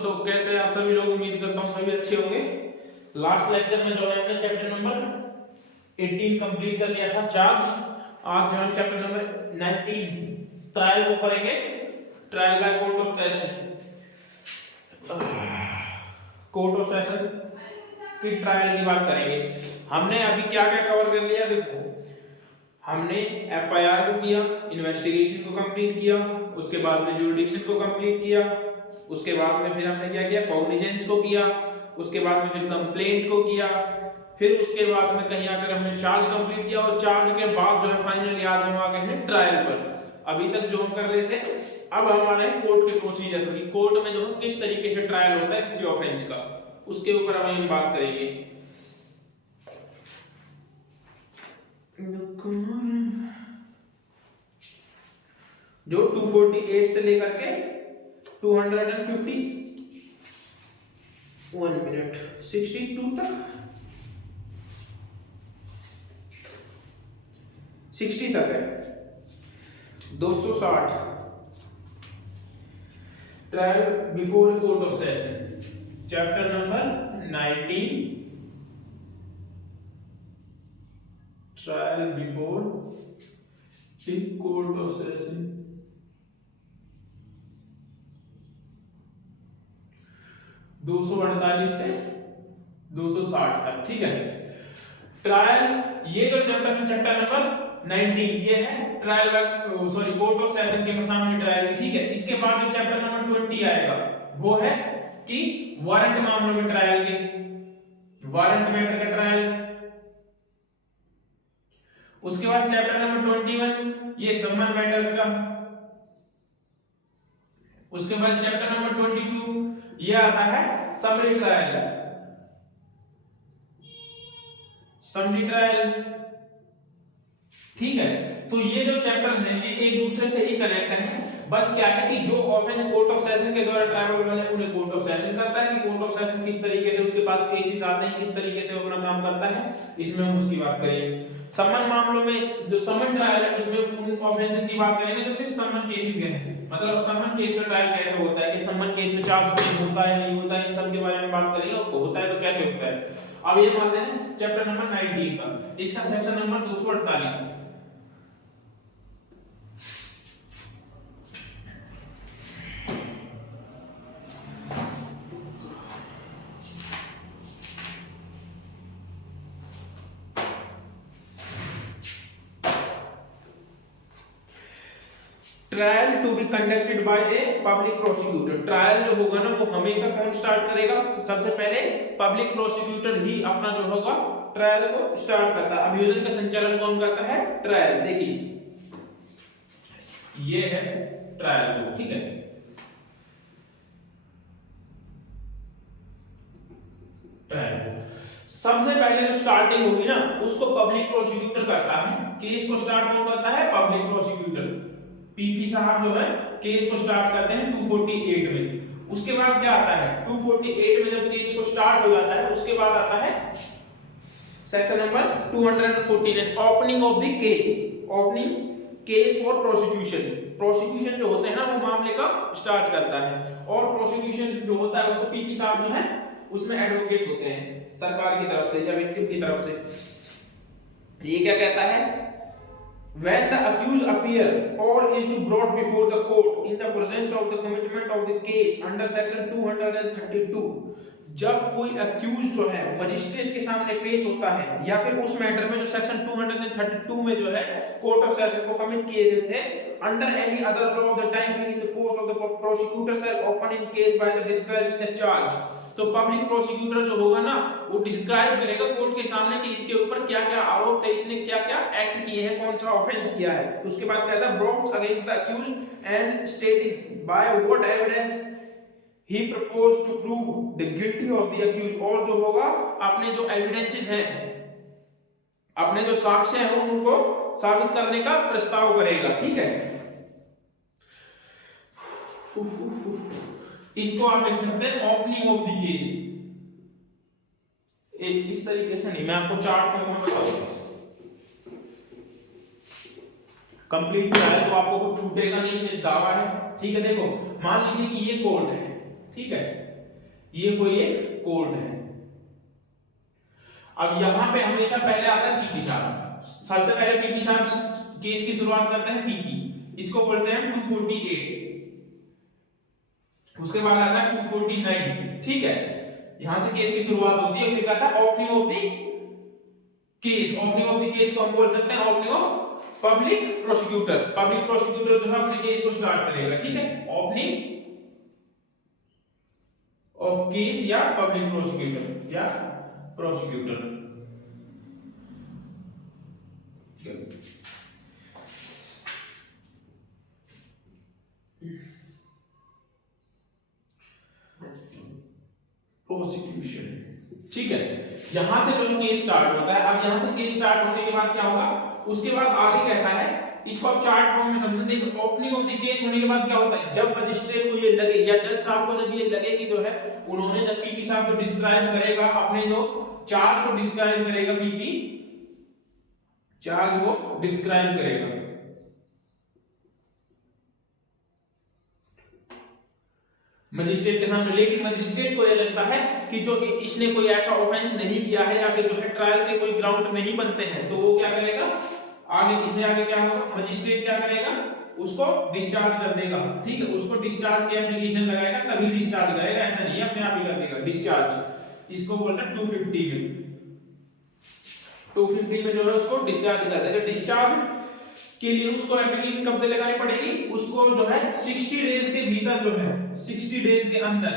दोस्तों, कैसे आप सभी लोग? उम्मीद करता हूँ सभी अच्छे होंगे। लास्ट लेक्चर में जो है हमने चैप्टर नंबर 18 कंप्लीट कर लिया था, चार्ज। आज जो हम चैप्टर नंबर 19 ट्रायल को करेंगे, trial by court of session. Court of session की ट्रायल की बात करेंगे। हमने अभी क्या क्या कवर कर लिया देखो। हमने एफआईआर को किया, इन्वेस्टिगेशन को कंप्लीट किया, उसके बाद में जुरिडिक्शन को कंप्लीट किया, उसके बाद में फिर हमने क्या किया, कॉग्निजेंस को किया, उसके बाद में फिर कंप्लेंट को किया, फिर उसके बाद में कहीं आकर हमने चार्ज कंप्लीट किया, और चार्ज के बाद जो है फाइनली आज हम आ गए हैं ट्रायल पर। अभी तक जो हम कर रहे थे, अब हमारे कोर्ट के प्रोसीजर पर, कोर्ट में जो है किस तरीके से ट्रायल होता है किसी ऑफेंस का, उसके ऊपर अब हम बात करेंगे। जो 248 से लेकर के 250 1 मिनट 62 तक 60 तक है। 260 trial before court of session, chapter number 19 trial before the court of session. 248 से 260 तक, ठीक है। ट्रायल, ये जो चैप्टर है चैप्टर नंबर 19, ये है ट्रायल कोर्ट ऑफ सेशन के सामने ट्रायल, ठीक है। इसके बाद जो चैप्टर नंबर 20 आएगा वो है कि वारंट मामलों में ट्रायल के, वारंट मैटर का ट्रायल। उसके बाद चैप्टर नंबर 21 ये समन मैटर्स का। उसके बाद चैप्टर नंबर 22 ये आता है समरी ट्रायल, समरी ट्रायल, ठीक है। तो ये जो चैप्टर है ये एक दूसरे से ही कनेक्ट है। बस क्या है कि जो ऑफेंस कोर्ट ऑफ सेशन के द्वारा ट्रायल होने वाले उन्हें कोर्ट ऑफ सेशन करता है, कि कोर्ट ऑफ सेशन किस तरीके से उसके पास केसेस आते हैं, किस तरीके से वो अपना काम करता है, इसमें हम उसकी बात करेंगे। समन मामलों में जो समन ट्रायल है उसमें उन ऑफेंसेस की बात करेंगे जो सिर्फ समन केसेस के हैं, मतलब समन केस का ट्रायल कैसे होता है, कि समन केस में चार्ज होता है नहीं होता है, इन सब के बारे में बात करेंगे। और होता है तो कैसे होता है। अब ये बात है चैप्टर नंबर 19 का, इसका section number 248। Trial to be conducted by a public prosecutor. Trial जो होगा ना वो हमेशा कौन स्टार्ट करेगा? सबसे पहले पब्लिक प्रोसिक्यूटर ही अपना जो होगा ट्रायल को स्टार्ट करता है। अभियोजन का संचालन कौन करता है? ट्रायल। देखिए ये है ट्रायल को, ठीक है। ट्रायल सबसे पहले जो स्टार्टिंग होगी ना उसको पब्लिक प्रोसिक्यूटर करता है। केस को स्टार्ट कौन करता है? Public prosecutor. पीपी साहब जो है केस को स्टार्ट करते हैं 248 में। उसके बाद क्या आता है? 248 में जब केस को स्टार्ट हो जाता है उसके बाद आता है section number 249, opening of the case. Opening case for prosecution. Prosecution जो होते हैं ना वो मामले का स्टार्ट करता है, और प्रोसिक्यूशन जो होता है उसको पीपी साहब जो है उसमें एडवोकेट होते हैं सरकार की तरफ से या विक्टिम की तरफ से। ये क्या कहता है? When the accused appear or is to brought before the court in the presence of the commitment of the case under section 232, जब कोई अक्यूज जो है मजिस्ट्रेट के सामने पेश होता है या फिर उस मैटर में जो सेक्शन 232 में जो है कोर्ट ऑफ सेशन को कमिट किए गए थे, under any other law of the time being in the force of the prosecutor shall open in case by the describing the charge. तो पब्लिक प्रोसिक्यूटर जो होगा ना वो डिस्क्राइब करेगा कोर्ट के सामने कि इसके ऊपर क्या क्या आरोप थे, इसने क्या क्या एक्ट किए हैं, कौन सा ऑफेंस किया है। उसके बाद कहता है brought against the accused and स्टेटिंग by what evidence he proposed to prove the guilty of the accused। और जो होगा अपने जो एविडेंसेस हैं, अपने जो साक्ष्य हैं उनको साबित करने का प्रस्ताव करेगा, ठीक है। इसको आप लिख सकते हैं ओपनिंग ऑफ द केस। एक इस तरीके से नहीं, मैं आपको चार्ट फॉर्म में बताऊंगा। कंप्लीट ट्रायल तो आपको कुछ छूटेगा नहीं, ये दावा है, ठीक है। देखो मान लीजिए कि ये कोर्ट है, ठीक है। ये कोई एक कोर्ट है। अब यहां पे हमेशा पहले आता है पीपी साहब, सबसे पहले पीपी साहब केस की शुरुआत करते हैं पीपी, इसको बोलते हैं 248। उसके बाद आता है 249, ठीक है, यहां से केस की शुरुआत होती है। फिर कहता है opening of the case, opening of the case को हम बोल सकते हैं opening of public prosecutor. Public prosecutor जो है अपने केस को स्टार्ट करेगा, ठीक है, ओपनिंग ऑफ केस या पब्लिक प्रोसिक्यूटर या प्रोसिक्यूटर। प्रोसिक्यूशन, ठीक है, यहां से जो केस स्टार्ट होता है। अब यहां से केस स्टार्ट होने के बाद क्या होगा, उसके बाद आगे कहता है, इसको आप चार्ट फॉर्म में समझते हैं। ओपनिंग ऑफ द केस होने के बाद क्या होता है, जब मजिस्ट्रेट को ये लगे या जज साहब को जब ये लगे कि जो है उन्होंने, जब पीपी साहब जो डिस्क्राइब करेगा अपने जो चार्ज को डिस्क्राइब करेगा, पीपी चार्ज को डिस्क्राइब करेगा, मजिस्ट्रेट के सामने, लेकिन मजिस्ट्रेट को यह लगता है कि जो इसने कोई ऐसा ऑफेंस नहीं किया है या फिर जो है ट्रायल के कोई ग्राउंड नहीं बनते हैं, तो वो क्या करेगा आगे, इससे आगे क्या होगा, मजिस्ट्रेट क्या करेगा, उसको डिस्चार्ज कर देगा, ठीक है, उसको डिस्चार्ज की एप्लीकेशन लगाएगा तभी डिस्चार्ज करेगा, ऐसा नहीं है अपने आप ही कर देगा डिस्चार्ज। इसको बोलते हैं 250 में, 250 में जो है उसको डिस्चार्ज कर देगा। डिस्चार्ज के लिए उसको एप्लीकेशन कब से लगानी पड़ेगी, उसको जो है 60 डेज के भीतर जो है, 60 डेज के अंदर,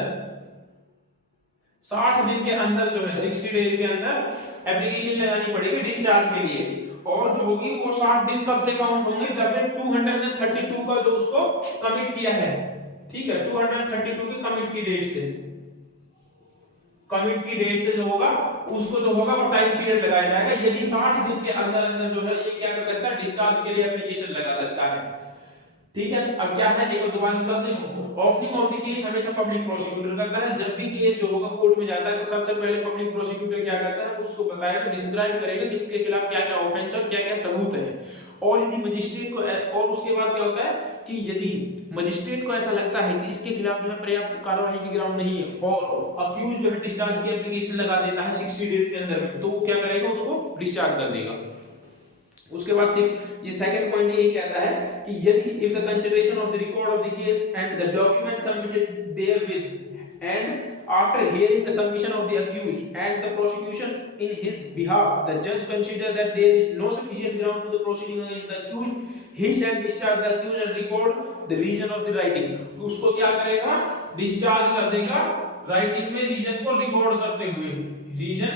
60 दिन के अंदर जो है 60 डेज के अंदर एप्लीकेशन लगानी पड़ेगी डिस्चार्ज के लिए। और जो होगी वो 60 दिन कब से काउंट होंगे, जब से 232 का जो उसको कमिट किया है, ठीक है, 232 के कमिट की डेट से, कमिट की डेट से जो होगा उसको जो होगा वो टाइम पीरियड लगाया जाएगा। यदि 60 दिन के अंदर अंदर जो है ये क्या कर सकता है, डिस्चार्ज के लिए एप्लीकेशन लगा सकता है, ठीक है। अब क्या है, देखो दोबारा बताते हैं, ओपनिंग ऑफ द केस हमेशा पब्लिक प्रोसिक्यूटर करता है। जब भी केस जो होगा कोर्ट में जाता है तो सबसे पहले पब्लिक प्रोसिक्यूटर क्या करता है, उसको बताएगा, डिस्क्राइब करेगा कि इसके खिलाफ क्या क्या ऑफेंस और क्या क्या सबूत है। और यदि मजिस्ट्रेट को, और उसके बाद क्या होता है कि यदि मजिस्ट्रेट को ऐसा लगता है कि इसके खिलाफ जो है पर्याप्त कार्रवाई की ग्राउंड नहीं है और अक्यूज जो है डिस्चार्ज की एप्लीकेशन लगा देता है 60 डेज के अंदर में, तो वो क्या करेगा, उसको डिस्चार्ज कर देगा। उसके बाद ये सेकंड पॉइंट यही कहता है कि यदि if the consideration of the record of the case and the document submitted therewith and after hearing the submission of the accused and the prosecution in his behalf, the judge consider that there is no sufficient ground to the proceeding against the accused, he shall discharge the accused and record the reason of the writing। उसको क्या करेगा, discharge कर देगा, writing में reason को record करते हुए, reason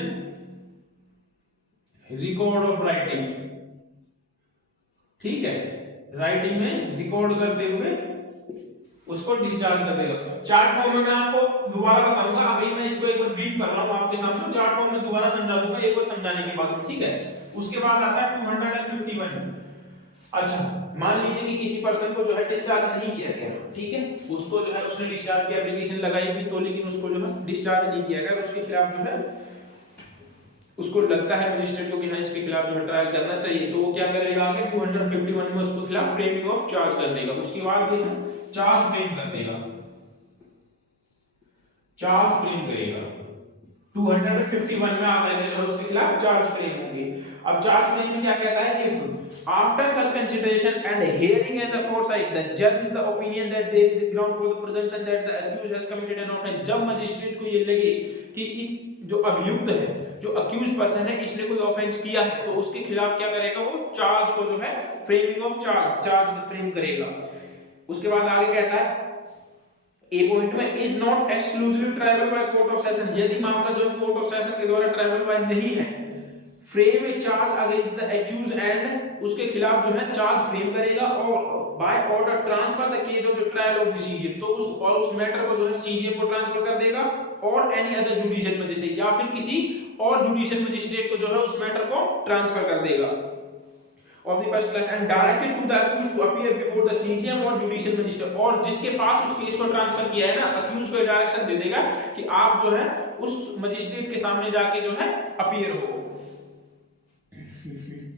record of writing, ठीक है, राइटिंग में रिकॉर्ड करते हुए उसको डिस्चार्ज कर देगा। चार्ट फॉर्म में मैं आपको दोबारा बताऊंगा, अभी मैं इसको एक बार ब्रीफ कर रहा हूं आपके सामने, चार्ट फॉर्म में दोबारा समझा दूंगा एक बार समझाने के बाद, ठीक है। उसके बाद आता है 251। अच्छा, मान लीजिए कि किसी पर्सन को जो है डिस्चार्ज नहीं किया गया, ठीक है, उसको जो है उसने डिस्चार्ज की एप्लीकेशन लगाई भी तो, लेकिन उसको जो है डिस्चार्ज नहीं किया गया, उसके खिलाफ जो है उसको लगता है मजिस्ट्रेट को कि हाँ इसके खिलाफ जो है ट्रायल करना चाहिए, तो वो क्या करेगा, आगे 251 में उसके खिलाफ फ्रेमिंग ऑफ चार्ज कर देगा। उसके बाद ये चार्ज फ्रेम कर देगा, चार्ज फ्रेम करेगा, 251 में आकर जो है उसके खिलाफ चार्ज फ्रेम होंगे। अब चार्ज फ्रेम में क्या कहता है, if after such consideration and hearing as aforesaid the जज is the opinion that there is ground for the presumption that the accused has committed an offence, जब मजिस्ट्रेट को ये लगे कि इस जो अभियुक्त है, जो अक्यूज पर्सन है, इसने कोई ऑफेंस किया है, तो उसके खिलाफ क्या करेगा, वो चार्ज को जो है फ्रेमिंग ऑफ चार्ज फ्रेम करेगा। उसके बाद आगे कहता है ए पॉइंट में, is not exclusively tribal by court of session, यदि मामला जो है कोर्ट ऑफ सेशन के द्वारा ट्रायबल बाय नहीं है, frame a charge against the accuse and, उसके खिलाफ जो है चार्ज फ्रेम करेगा और by order transfer the case of the trial of the CGM, तो उस मैटर को जो है सीजीएम को ट्रांसफर कर देगा और एनी अदर जुडिशियल मजिस्ट्रेट या फिर किसी और जुडिशियल मजिस्ट्रेट को जो है उस मैटर को ट्रांसफर कर देगा of the first class and directed to the accused to appear before the CJM or judicial magistrate, और जिसके पास उस केस को ट्रांसफर किया है ना, अक्यूज को डायरेक्शन दे देगा कि आप जो है उस मजिस्ट्रेट के सामने जाके जो है अपीयर हो।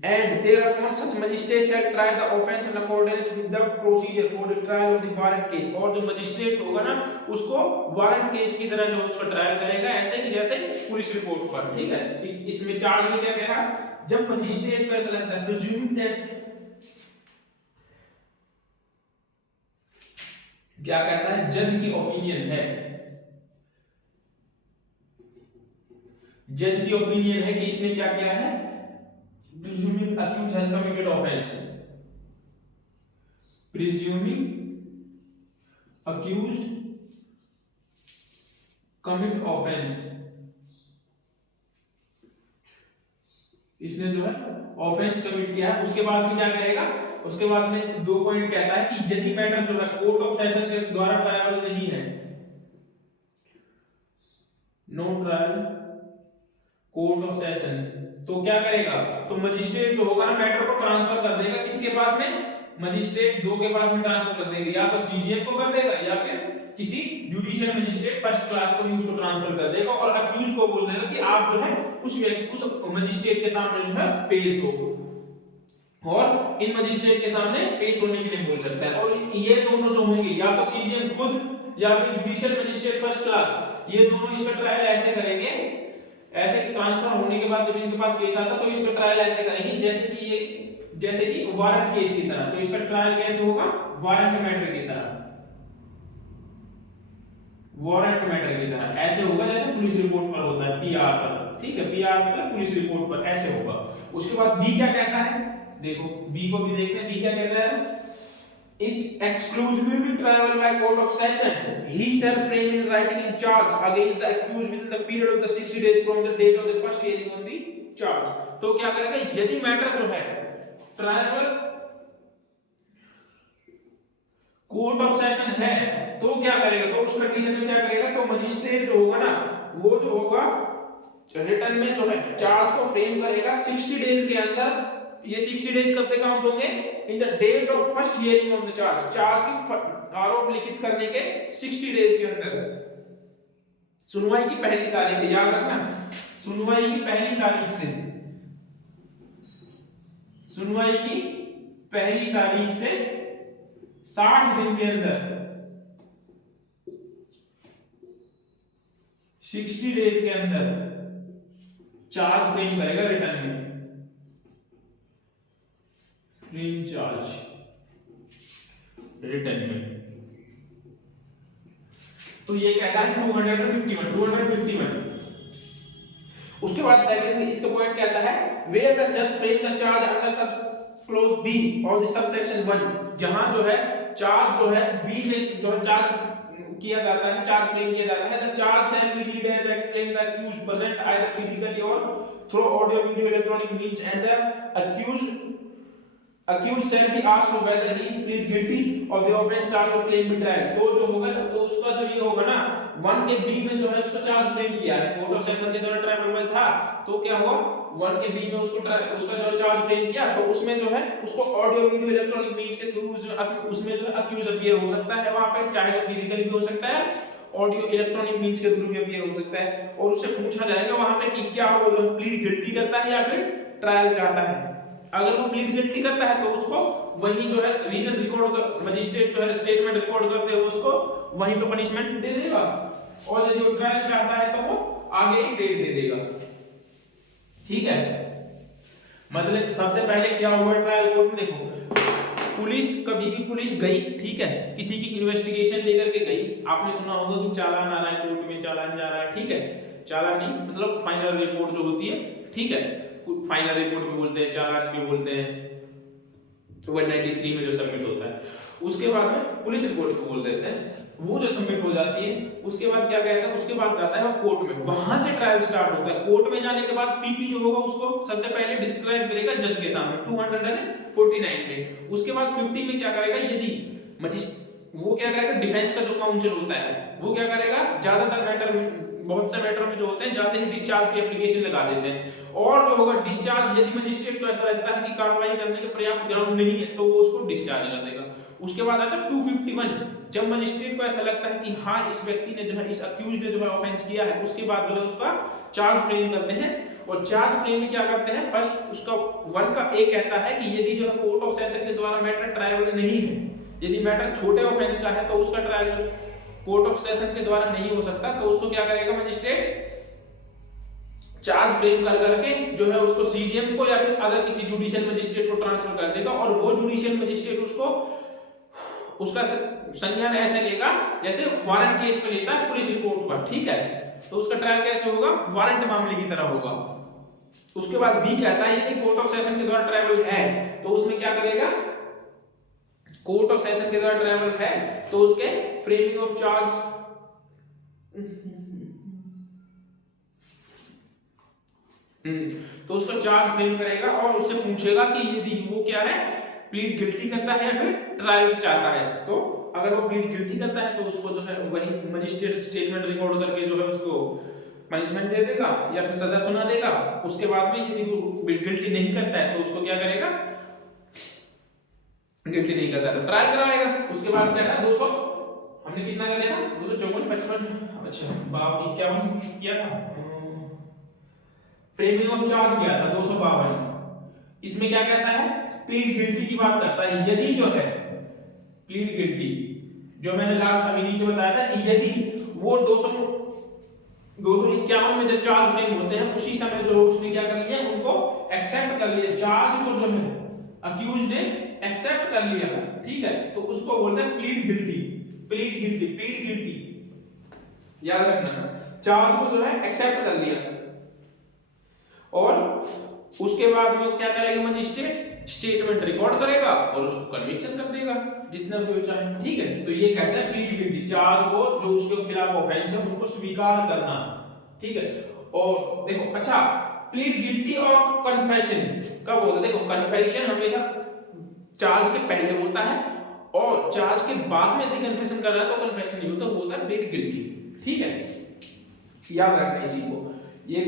and thereupon such magistrate shall try the offence in accordance with the procedure for the trial of the warrant case। और जो मजिस्ट्रेट होगा ना उसको वारंट केस की तरह जो उसका ट्रायल करेगा, ऐसे कि जैसे पुलिस रिपोर्ट पर, ठीक है। इसमें चार्ज में क्या कहा, जब मजिस्ट्रेट को ऐसा लगता है प्रिज्यूमिंग दैट, क्या कहता है, जज की ओपिनियन है, जज की ओपिनियन है कि इसने क्या किया है, presuming accused has committed offense, presuming accused commit offense, इसने जो है ऑफेंस कमिट किया है। उसके बाद में क्या कहेगा, उसके बाद में 2 पॉइंट कहता है कि यदि मैटर जो है कोर्ट ऑफ सेशन के द्वारा ट्रायबल नहीं है, no trial court of session, तो क्या करेगा, तो मजिस्ट्रेट जो होगा ना मैटर को ट्रांसफर कर देगा किसके पास में, मजिस्ट्रेट 2 के पास में ट्रांसफर कर देगा, या तो सीजीएम को कर देगा या फिर किसी जुडिशियल मजिस्ट्रेट फर्स्ट क्लास को ही उसको ट्रांसफर कर देगा, और अक्यूज को बोल देगा कि आप जो है उस मजिस्ट्रेट के सामने जो है पेश हो, और इन मजिस्ट्रेट के सामने पेश होने के लिए बोल सकता है। और ये दोनों जो होंगे, या तो सीजीएम खुद या फिर जुडिशियल मजिस्ट्रेट फर्स्ट क्लास, ये दोनों इसका ट्रायल ऐसे करेंगे, ऐसे ट्रांसफर होने के बाद जब इनके पास केस आता तो इसका ट्रायल ऐसे करेंगे जैसे कि वारंट केस की तरह। तो इसका ट्रायल कैसे होगा, वारंट मैटर की तरह, वारंट मैटर की तरह ऐसे होगा जैसे पुलिस रिपोर्ट पर होता है, पीआर पर, ठीक है, पीआर मतलब पुलिस रिपोर्ट पर ऐसे होगा। उसके बाद बी क्या कहता है, देखो बी को भी देखते हैं, बी क्या कहता है, it exclusively trial by court of session, he shall frame in writing in charge against the accused within the period of the 60 days from the date of the first hearing on the charge। तो क्या करेगा, यदि matter जो है trial court of session है तो क्या करेगा, तो उस कंडीशन में क्या करेगा, तो मजिस्ट्रेट जो होगा ना वो जो होगा रिटर्न में जो है चार्ज को फ्रेम करेगा 60 डेज के अंदर। ये 60 डेज कब से काउंट होंगे, in the date of first hearing of the charge, charge की आरोप लिखित करने के 60 डेज के अंदर, सुनवाई की पहली तारीख से, याद रखना सुनवाई की पहली तारीख से, सुनवाई की पहली तारीख से 60 दिन के अंदर, 60 डेज के अंदर चार्ज फ्रेम करेगा रिटर्न में, फ्रेम चार्ज रिटर्न में। तो ये कहता है 251। उसके बाद सेकंड इसका पॉइंट कहता है where the judge frame the charge under sub clause B और the subsection 1, जहां जो है चार्ज जो है बी में जो है चार्ज किया जाता है, चार्ज फ्रेम किया जाता है, the charge shall be read as explained the accused present either physically or through audio video electronic means, and the accused shall be asked whether he is plead guilty of the offense charge or plain betrayal। तो जो होगा तो उसका जो ये होगा ना 1 के बी में जो है उसका चार्ज फ्रेम किया है, कोर्ट ऑफ सेशन के द्वारा ट्रायल में था, तो क्या हुआ 1 के बी में उसका जो चार्ज फ्रेम किया, तो उसमें जो है उसको ऑडियो वीडियो इलेक्ट्रॉनिक मीन्स के थ्रू उसमें जो है अक्यूज अपीयर हो सकता है वहां पे, चाहे वो फिजिकली भी हो सकता है, ऑडियो इलेक्ट्रॉनिक मीन्स के थ्रू भी अपीयर हो सकता है, और उससे पूछा जाएगा वहां पे कि क्या वो प्लीड गिल्टी करता है या फिर ट्रायल चाहता है। अगर वो प्लीड गिल्टी करता है तो उसको वही जो है रीजन रिकॉर्ड मजिस्ट्रेट जो है स्टेटमेंट रिकॉर्ड करते हुए उसको वहीं पे पनिशमेंट दे देगा, और यदि वो ट्रायल चाहता है तो वो आगे ही डेट दे देगा, ठीक है। मतलब सबसे पहले क्या हुआ ट्रायल कोर्ट में, देखो पुलिस कभी भी पुलिस गई, ठीक है, किसी की इन्वेस्टिगेशन लेकर के गई, आपने सुना होगा कि चालान आ रहा है कोर्ट में, चालान जा रहा है, ठीक है, चालान नहीं मतलब फाइनल रिपोर्ट जो होती है, ठीक है, फाइनल रिपोर्ट भी बोलते हैं, चालान भी बोलते हैं, 193 में जो सबमिट होता है, उसके बाद में पुलिस रिपोर्ट भी बोल देते हैं, वो जो सबमिट हो जाती है उसके बाद क्या कहता है, उसके बाद जाता है वो कोर्ट में, वहां से ट्रायल स्टार्ट होता है। कोर्ट में जाने के बाद पीपी जो होगा उसको सबसे पहले डिस्क्राइब करेगा जज के सामने 249 में, उसके बाद 50 में क्या करेगा, यदि वो क्या करेगा, डिफेंस का जो काउंसिल होता है वो क्या करेगा, ज्यादातर मैटर में, बहुत से मैटर में जो होते हैं जाते ही डिस्चार्ज की एप्लीकेशन लगा देते हैं, और जो होगा डिस्चार्ज यदि मजिस्ट्रेट को ऐसा लगता है कि कार्रवाई करने के पर्याप्त ग्राउंड नहीं है तो वो उसको डिस्चार्ज कर देगा। उसके बाद आता है 251, जब मजिस्ट्रेट को ऐसा लगता है कि हाँ इस व्यक्ति ने जो है, इस अक्यूज ने जो है ऑफेंस किया है, उसके बाद जो है उसका चार्ज फ्रेम करते हैं, और चार्ज फ्रेम में क्या करते हैं, फर्स्ट उसका 1 का ए कहता है कि यदि जो है कोर्ट ऑफ सेशन के द्वारा मैटर ट्रायबल नहीं है, यदि मैटर छोटे ऑफेंस का है तो उसका ट्रायल कोर्ट ऑफ सेशन के द्वारा नहीं हो सकता, तो उसको क्या करेगा मजिस्ट्रेट, चार्ज फ्रेम कर करके जो है उसको सीजीएम को या फिर अदर किसी जुडिशियल मजिस्ट्रेट को ट्रांसफर कर देगा, और वो जुडिशियल मजिस्ट्रेट उसको उसका संज्ञान ऐसे लेगा जैसे वारंट केस में लेता है पुलिस रिपोर्ट पर, ठीक है। तो उसका ट्रायल कैसे होगा, वारंट मामले की तरह होगा। उसके बाद बी कहता है यदि कोर्ट ऑफ सेशन के द्वारा ट्रायल है तो उसमें क्या करेगा, कोर्ट ऑफ सेशन के द्वारा ट्रायल है तो उसके फ्रेमिंग ऑफ चार्ज तो उसका चार्ज फ्रेम करेगा और उससे पूछेगा कि यदि वो क्या है, प्लीड गिल्टी करता है या फिर ट्रायल चाहता है। तो अगर वो प्लीड गिल्टी करता है तो उसको जो है वही मजिस्ट्रेट स्टेटमेंट रिकॉर्ड करके जो है उसको पनिशमेंट दे देगा या फिर सजा सुना देगा। उसके बाद में यदि वो गिल्टी नहीं करता है तो उसको क्या करेगा, गिल्टी नहीं करता तो ट्रायल कराएगा। उसके बाद क्या था 200 हमने कितना कर लिया था 254 55 अच्छा 51 किया था, फ्रेमिंग ऑफ चार्ज किया था 252। इसमें क्या कहता है, प्लीड गिल्टी की बात करता है। यदि जो है प्लीड गिल्टी जो मैंने लास्ट अभी नीचे बताया था कि यदि वो 251 में जब चार्ज फ्रेम होते हैं उसी समय जो उसने क्या कर लिया, उनको एक्सेप्ट कर लिया, चार्ज को जो है अक्यूज ने एक्सेप्ट कर लिया, ठीक है। तो उसको बोलते हैं plead guilty, plead guilty, plead guilty याद रखना, चार्ज को जो है एक्सेप्ट कर लिया। और उसके बाद में क्या करेगा मजिस्ट्रेट, स्टेटमेंट रिकॉर्ड करेगा और उसको कन्विक्शन कर देगा जितना भी चाहे, ठीक है। तो ये कहता है प्लीड गिल्टी, चार्ज को जो उसके खिलाफ ऑफेंस है उनको स्वीकार करना, ठीक है। और देखो अच्छा प्लीड गिल्टी और कन्फेशन कब होता है, देखो कन्फेशन हमेशा चार्ज के पहले होता है और चार्ज के बाद में यदि कन्फेशन कर रहा है तो कन्फेशन नहीं होता, होता है प्लीड गिल्टी, ठीक है। याद रखना इसी को, ये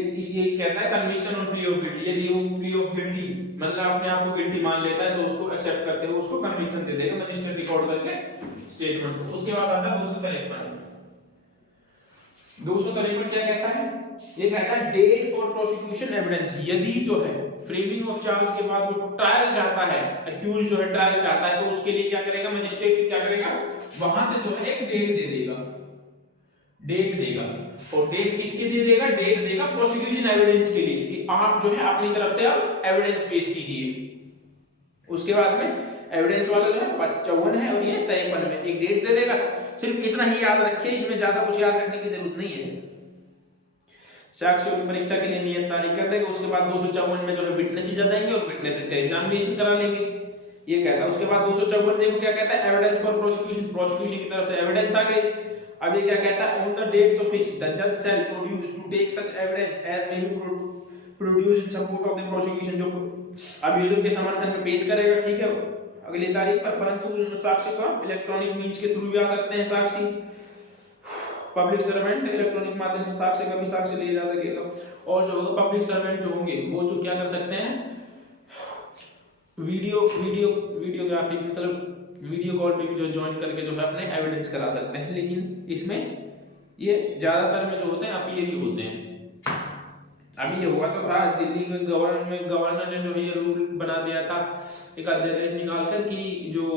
कहता है कन्विक्शन और प्ली ऑफ गिल्टी। यदि वो प्ली ऑफ गिल्टी मतलब अपने आप को गिल्टी मान लेता है तो उसको एक्सेप्ट करते हुए उसको कन्विक्शन दे देगा मजिस्ट्रेट रिकॉर्ड करके स्टेटमेंट। उसके बाद आता है 253 क्या कहता है, ये कहता है डेट फॉर प्रोसिक्यूशन एविडेंस। यदि जो है फ्रेमिंग ऑफ चार्ज के बाद वो ट्रायल चाहता है, अक्यूज जो है ट्रायल चाहता है तो उसके लिए क्या करेगा मजिस्ट्रेट, क्या करेगा वहां से जो है एक डेट दे देगा, डेट देगा। और डेट किसके लिए देगा, डेट देगा प्रोसिक्यूशन एविडेंस के लिए कि आप जो है अपनी तरफ से आप एविडेंस पेश कीजिए। उसके बाद में एविडेंस वाला जो है 54 है और ये 53 में एक डेट दे देगा। सिर्फ इतना ही याद रखिए, इसमें ज्यादा कुछ याद रखने की जरूरत नहीं है। साक्ष्यों की परीक्षा के लिए नियत तारीख कर देगा। उसके बाद 254 में जो है विटनेसेस आ जाएंगे और विटनेसेस का एग्जामिनेशन करा लेंगे, ये कहता है। उसके बाद 254 देखो क्या कहता है, एविडेंस फॉर प्रोसिक्यूशन, प्रोसिक्यूशन की तरफ से एविडेंस आ गई। अब ये क्या कहता है, on the dates of which the जज shall produce to take such evidence as may be produced in support of the prosecution, जो अभियोग के समर्थन में पेश करेगा, ठीक है, अगली तारीख पर। परंतु साक्ष्य का इलेक्ट्रॉनिक मींस के थ्रू भी आ सकते हैं साक्षी, पब्लिक सर्वेंट इलेक्ट्रॉनिक माध्यम से साक्ष्य का भी साक्ष्य लिया जा सकेगा। और जो होगा पब्लिक सर्वेंट जो होंगे वो जो क्या कर सकते हैं, वीडियोग्राफी मतलब वीडियो कॉल पे भी जो ज्वाइन करके जो है अपने एविडेंस करा सकते हैं। लेकिन इसमें ये ज्यादातर में जो होते हैं अपीयर ही होते हैं। अभी ये हुआ तो था दिल्ली में गवर्नर ने जो ये रूल बना दिया था, एक अध्यादेश निकालकर कि जो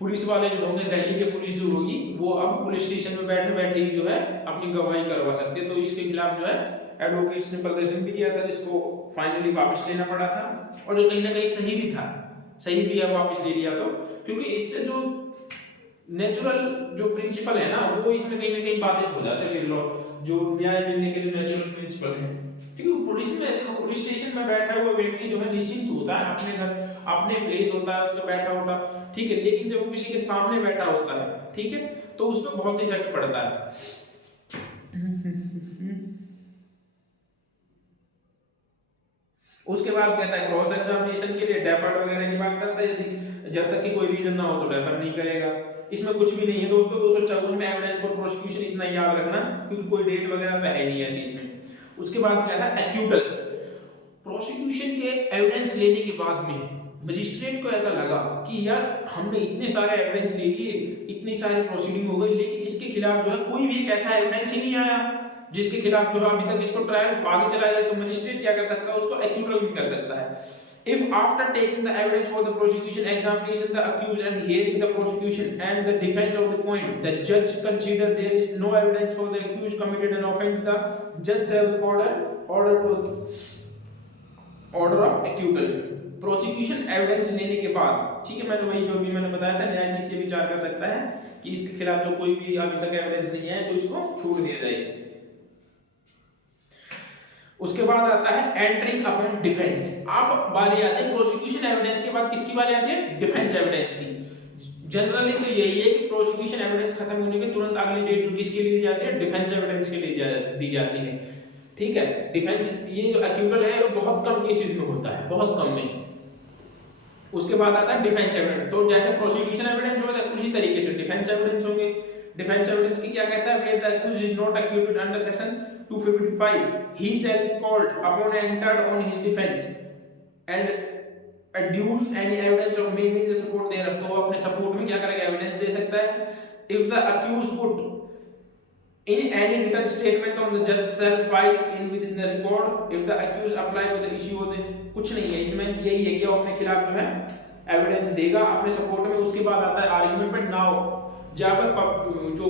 पुलिस वाले जो होंगे, दिल्ली के पुलिस जो होगी वो अब पुलिस स्टेशन में बैठे बैठे ही जो है अपनी गवाही करवा सकते हैं। तो इसके खिलाफ जो है एडवोकेट्स ने प्रदर्शन भी किया था, जिसको फाइनली वापस लेना पड़ा था। और जो कहीं ना कहीं सही भी था, सही भी है वापस ले लिया तो, क्योंकि इससे जो नेचुरल जो प्रिंसिपल है ना वो इसमें कहीं ना कहीं बाधित हो जाते हैं। फिर लोग जो न्याय मिलने के जो नेचुरल प्रिंसिपल है, क्योंकि पुलिस में देखो पुलिस स्टेशन में बैठा हुआ व्यक्ति जो है निश्चिंत होता है, अपने घर अपने प्लेस होता है उसका बैठा होता, ठीक है। लेकिन जब वो किसी के सामने बैठा होता है, ठीक है, तो उसमें बहुत इफेक्ट पड़ता है। उसके बाद कहता है क्रॉस एग्जामिनेशन के लिए डेफर्ड वगैरह की बात करता है, यदि जब तक कि कोई रीजन ना हो तो डेफर नहीं करेगा। इसमें कुछ भी नहीं है दोस्तों। 254 में एविडेंस फॉर प्रोसिक्यूशन इतना याद रखना, क्योंकि कोई डेट वगैरह तो है नहीं ऐसी इसमें। उसके बाद क्या था एक्यूटल, प्रोसिक्यूशन के एविडेंस लेने के बाद में मजिस्ट्रेट को ऐसा लगा कि यार हमने इतने सारे एविडेंस ले लिए, इतनी सारी प्रोसीडिंग हो गई, लेकिन इसके खिलाफ जो है कोई भी एक ऐसा एविडेंस ही नहीं आया जिसके खिलाफ जो है अभी तक इसको ट्रायल आगे चलाया जाए, तो मजिस्ट्रेट क्या कर सकता है, उसको एक्यूटल भी कर सकता है। If after taking the evidence for the prosecution, examination the accused and hearing the prosecution and the defense of the point, the judge consider there is no evidence for the accused committed an offence, the judge shall order of acquittal. Prosecution evidence लेने के बाद, ठीक है, मैंने वही जो भी मैंने बताया था, न्यायाधीश ये विचार कर सकता है कि इसके खिलाफ जो कोई भी अभी तक एविडेंस नहीं है तो इसको छोड़ दिया जाए। उसके बाद आता है एंटरिंग अपॉन डिफेंस। अब बारी आती है प्रोसिक्यूशन एविडेंस के बाद किसकी बारी आती है, डिफेंस एविडेंस की। जनरली तो यही है कि प्रोसिक्यूशन एविडेंस खत्म होने के तुरंत अगली डेट किसके लिए दी जाती है, डिफेंस एविडेंस के लिए दी जाती है, ठीक है। डिफेंस ये जो एक्यूटल है वो बहुत कम केसेस में होता है, बहुत कम में। उसके बाद आता है डिफेंस एविडेंस। तो जैसे प्रोसिक्यूशन एविडेंस होता है उसी तरीके से डिफेंस एविडेंस होंगे। डिफेंस एविडेंस की क्या कहता है, where the accused is not acquitted under section 255 he shall be called upon entered on his defense and adduce any evidence of may be in the support thereof। तो अपने support में क्या करेगा, evidence दे सकता है। if the accused put in any written statement on the judge shall file in within the record if the accused apply to the issue of the, कुछ नहीं है इसमें, यही है कि वो अपने खिलाफ जो है एविडेंस देगा अपने सपोर्ट में। उसके बाद आता है आर्गुमेंट पे। नाउ जब जो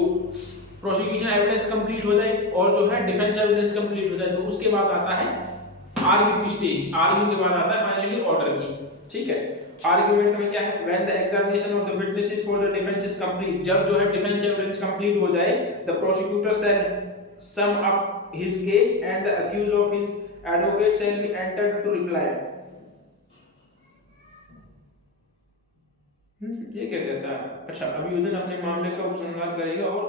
प्रोसिक्यूशन एविडेंस कंप्लीट हो जाए और जो है डिफेंस एविडेंस कंप्लीट हो जाए तो उसके बाद आता है आर्ग्यू की स्टेज। आर्ग्यू के बाद आता है फाइनली ऑर्डर की, ठीक है। आर्गुमेंट में क्या है, when the examination of the witnesses for the defence is complete, जब जो है डिफेंस एविडेंस कंप्लीट हो जाए, the prosecutor shall sum up his case and the accuse of his advocate shall be entered to reply. ये क्या कहता है, अच्छा, अभियोजन अपने मामले का उपसंहार करेगा और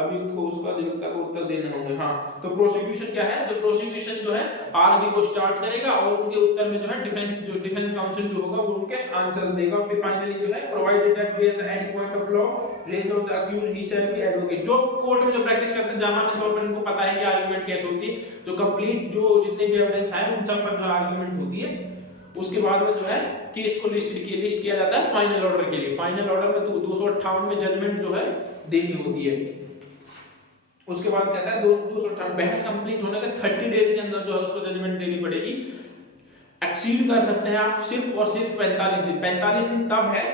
अभियुक्त को उसका अधिवक्ता को उत्तर देने होंगे। हाँ, तो प्रोसिक्यूशन क्या है, जो प्रोसिक्यूशन जो है आर्ग्यू को स्टार्ट करेगा और उनके उत्तर में जो है डिफेंस काउंसिल जो होगा वो उनके आंसर्स देगा। फिर फाइनली जो है provided that way at the end point of law raise of the accused he shall be advocate. जो कोर्ट में जो प्रैक्टिस करते हैं सामान्य तौर पर इनको पता है कि आर्गुमेंट कैसे होती है, तो कंप्लीट जो जितने भी एविडेंस आए उन सब पर जो आर्गुमेंट होती है। उसके बाद में जो है केस को लिस्ट किया जाता है फाइनल ऑर्डर के लिए। फाइनल ऑर्डर में तो 258 में जजमेंट जो है देनी होती है। उसके बाद कहता है 258 बहस कंप्लीट होने के 30 डेज के अंदर जो है उसको जजमेंट देनी पड़ेगी। एक्सीड कर सकते हैं आप सिर्फ और सिर्फ 45 दिन। 45 दिन तब है,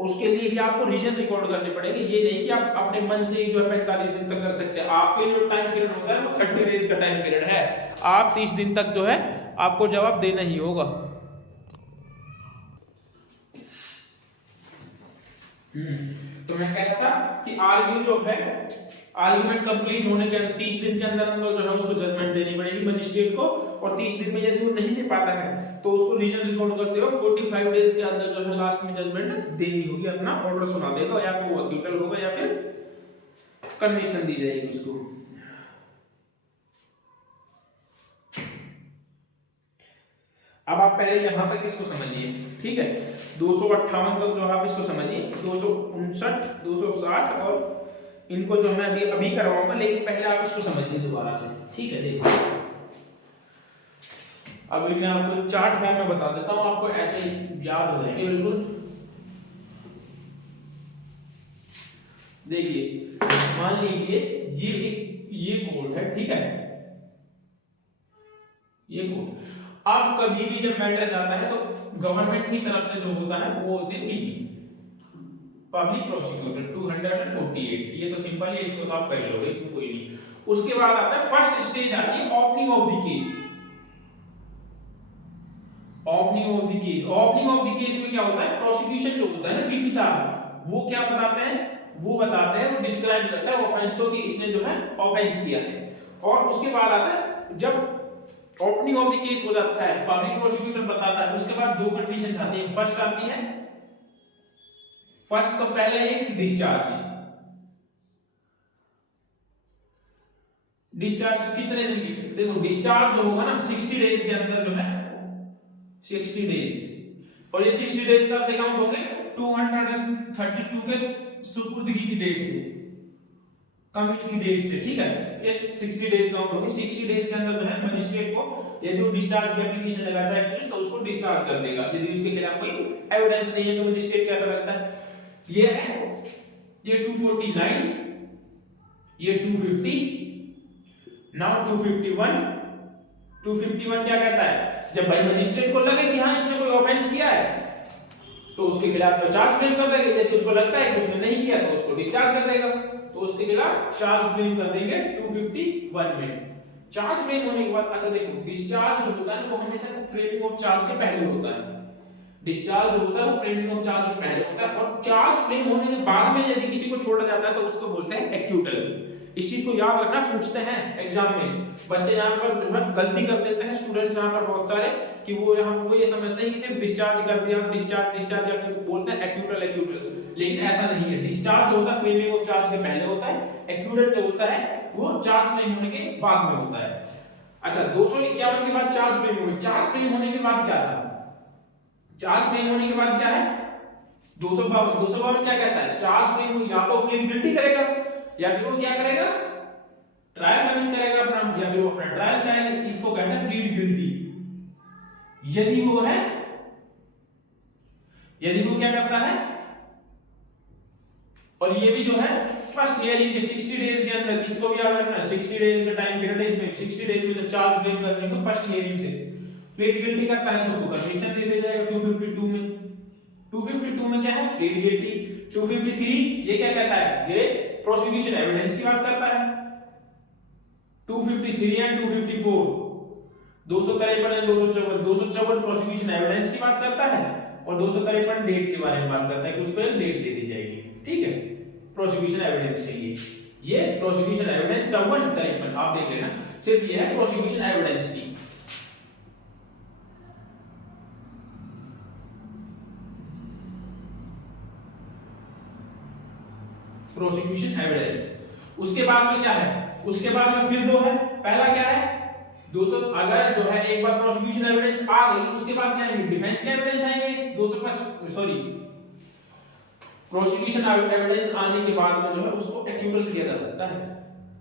उसके लिए भी आपको रीजन रिकॉर्ड करने पड़ेंगे। ये नहीं कि आप अपने मन से ही जो है 45 दिन तक कर सकते हैं। आपके जो टाइम पीरियड होता है वो 30 डेज का टाइम पीरियड है। आप 30 दिन तक जो है आपको जवाब देना ही होगा। तो मैं कहता था कि आर्ग्यू जो है आर्गुमेंट कंप्लीट होने के 30 दिन के अंदर अंदर जो है उसको जजमेंट देनी पड़ेगी मजिस्ट्रेट को। और 30 दिन में यदि वो नहीं दे पाता है तो उसको रीजन रिकॉर्ड करते हुए 45 डेज के अंदर जो है लास्ट में जजमेंट देनी होगी, अपना ऑर्डर सुना देगा, या तो वो एक्विटल होगा या फिर कन्विक्शन दी जाएगी उसको। अब आप पहले यहां तक इसको समझिए, ठीक है। 258 तक जो है आप इसको समझिए, 259, 260 और इनको जो मैं अभी करवाऊंगा, लेकिन पहले आप इसको समझिए दोबारा से, ठीक है। देखो अभी मैं आपको चार्ट फॉर्म में बता देता हूं, आपको ऐसे याद हो जाएंगे बिल्कुल। देखिए मान लीजिए ये कोर्ट है, ठीक है, ये कोर्ट। अब कभी भी जब मैटर जाता है तो गवर्नमेंट की तरफ से जो होता है वो होते हैं पीपी, पब्लिक प्रोसिक्यूटर 248। ये तो सिंपल है, इसको तो आप कर लोगे, इसमें कोई नहीं। उसके बाद आता है फर्स्ट स्टेज आती है opening of the case. Opening of the case, opening of the case में क्या होता है, प्रोसिक्यूशन जो होता है ना पीपी साहब, वो क्या बताते हैं, वो डिस्क्राइब करता है ऑफेंस को कि इसने जो है ऑफेंस किया है। और उसके बाद आता है जब ओपनिंग ऑफ द केस हो जाता है, पब्लिक प्रोसिक्यूटर बताता है, उसके बाद दो कंडीशंस आती है। फर्स्ट आती है, फर्स्ट तो पहले एक डिस्चार्ज। डिस्चार्ज कितने दिन की, देखो डिस्चार्ज जो होगा ना 60 डेज के अंदर जो है 60 डेज, और ये 60 डेज कब से काउंट होंगे, 232 के सुपुर्दगी की डेट से, कमिट की डेट से, ठीक है। ये 60 डेज काउंट होगी। 60 डेज के अंदर जो है मजिस्ट्रेट को यदि वो डिस्चार्ज की एप्लीकेशन लगाता है तो उसको डिस्चार्ज कर देगा। यदि उसके खिलाफ कोई एविडेंस नहीं है तो मजिस्ट्रेट कैसा लगता है, ये है, ये 249, ये 250, नाउ 251 क्या कहता है, जब भाई मजिस्ट्रेट को लगे कि हाँ इसने कोई ऑफेंस किया है तो उसके खिलाफ तो चार्ज फ्रेम कर देंगे, यदि उसको लगता है कि उसने नहीं किया तो उसको डिस्चार्ज कर देगा, तो उसके खिलाफ चार्ज फ्रेम कर देंगे 251 में। चार्ज फ्रेम होने के बाद अच्छा देखो डिस्चार्ज जो होता है वो हमेशा फ्रेमिंग ऑफ चार्ज के पहले होता है, डिस्चार्ज जो होता है वो फ्रेमिंग ऑफ चार्ज के पहले होता है, और चार्ज फ्रेम होने के बाद में यदि किसी को छोड़ा जाता है तो उसको बोलते हैं एक्यूटल। इस चीज को याद रखना, पूछते हैं एग्जाम में, बच्चे यहाँ पर गलती कर देते हैं स्टूडेंट्स यहाँ पर बहुत सारे कि वो यहाँ वो ये समझते हैं कि सिर्फ डिस्चार्ज कर दिया, डिस्चार्ज या फिर बोलते हैं एक्यूटल, लेकिन ऐसा नहीं है। डिस्चार्ज जो होता है फ्रेमिंग ऑफ चार्ज के पहले होता है, एक्यूटल जो होता है वो चार्ज फ्रेम होने के बाद में होता है। अच्छा 251 के बाद चार्ज फ्रेम होगी, चार्ज फ्रेम होने के बाद क्या था, चार्ज फ्रेम होने के बाद क्या है 252 क्या कहता है, चार्ज फ्रेम या तो प्लीड गिल्टी करेगा या फिर वो क्या करेगा ट्रायल कमिट करेगा अपना, या फिर वो अपना ट्रायल जाएगा, इसको कहते हैं प्लीड गिल्टी। यदि वो है, यदि वो क्या करता है, और ये भी जो है फर्स्ट हियरिंग के 60 डेज के अंदर, इसको भी याद रखना 60 डेज का टाइम पीरियड है इसमें, 60 डेज में जो चार्ज फ्रेम करने को फर्स्ट हियरिंग से प्लीड गिल्टी करता है तो उसको कन्विक्शन दे दिया जाएगा 252 में। 252 में क्या है प्लीड गिल्टी। 253 ये क्या कहता है, ये प्रोसिक्यूशन एविडेंस की बात करता है। 253 एंड 254 253 एंड 254 प्रोसिक्यूशन एविडेंस की बात करता है, और 253 डेट के बारे में बात करता है कि उस पर डेट दे दी जाएगी, ठीक है प्रोसिक्यूशन एविडेंस के लिए। ये प्रोसिक्यूशन एविडेंस 53 आप देख लेना, सिर्फ ये है प्रोसिक्यूशन एविडेंस की। Prosecution evidence. उसके बाद में क्या है, उसके बाद में फिर दो है, पहला क्या है 200, अगर जो है एक बार प्रोसिक्यूशन एविडेंस आ गई उसके बाद क्या आएंगे डिफेंस के एविडेंस आएंगे 205 सॉरी प्रोसिक्यूशन एविडेंस आने के बाद में जो है उसको एक्यूटल किया जा सकता है,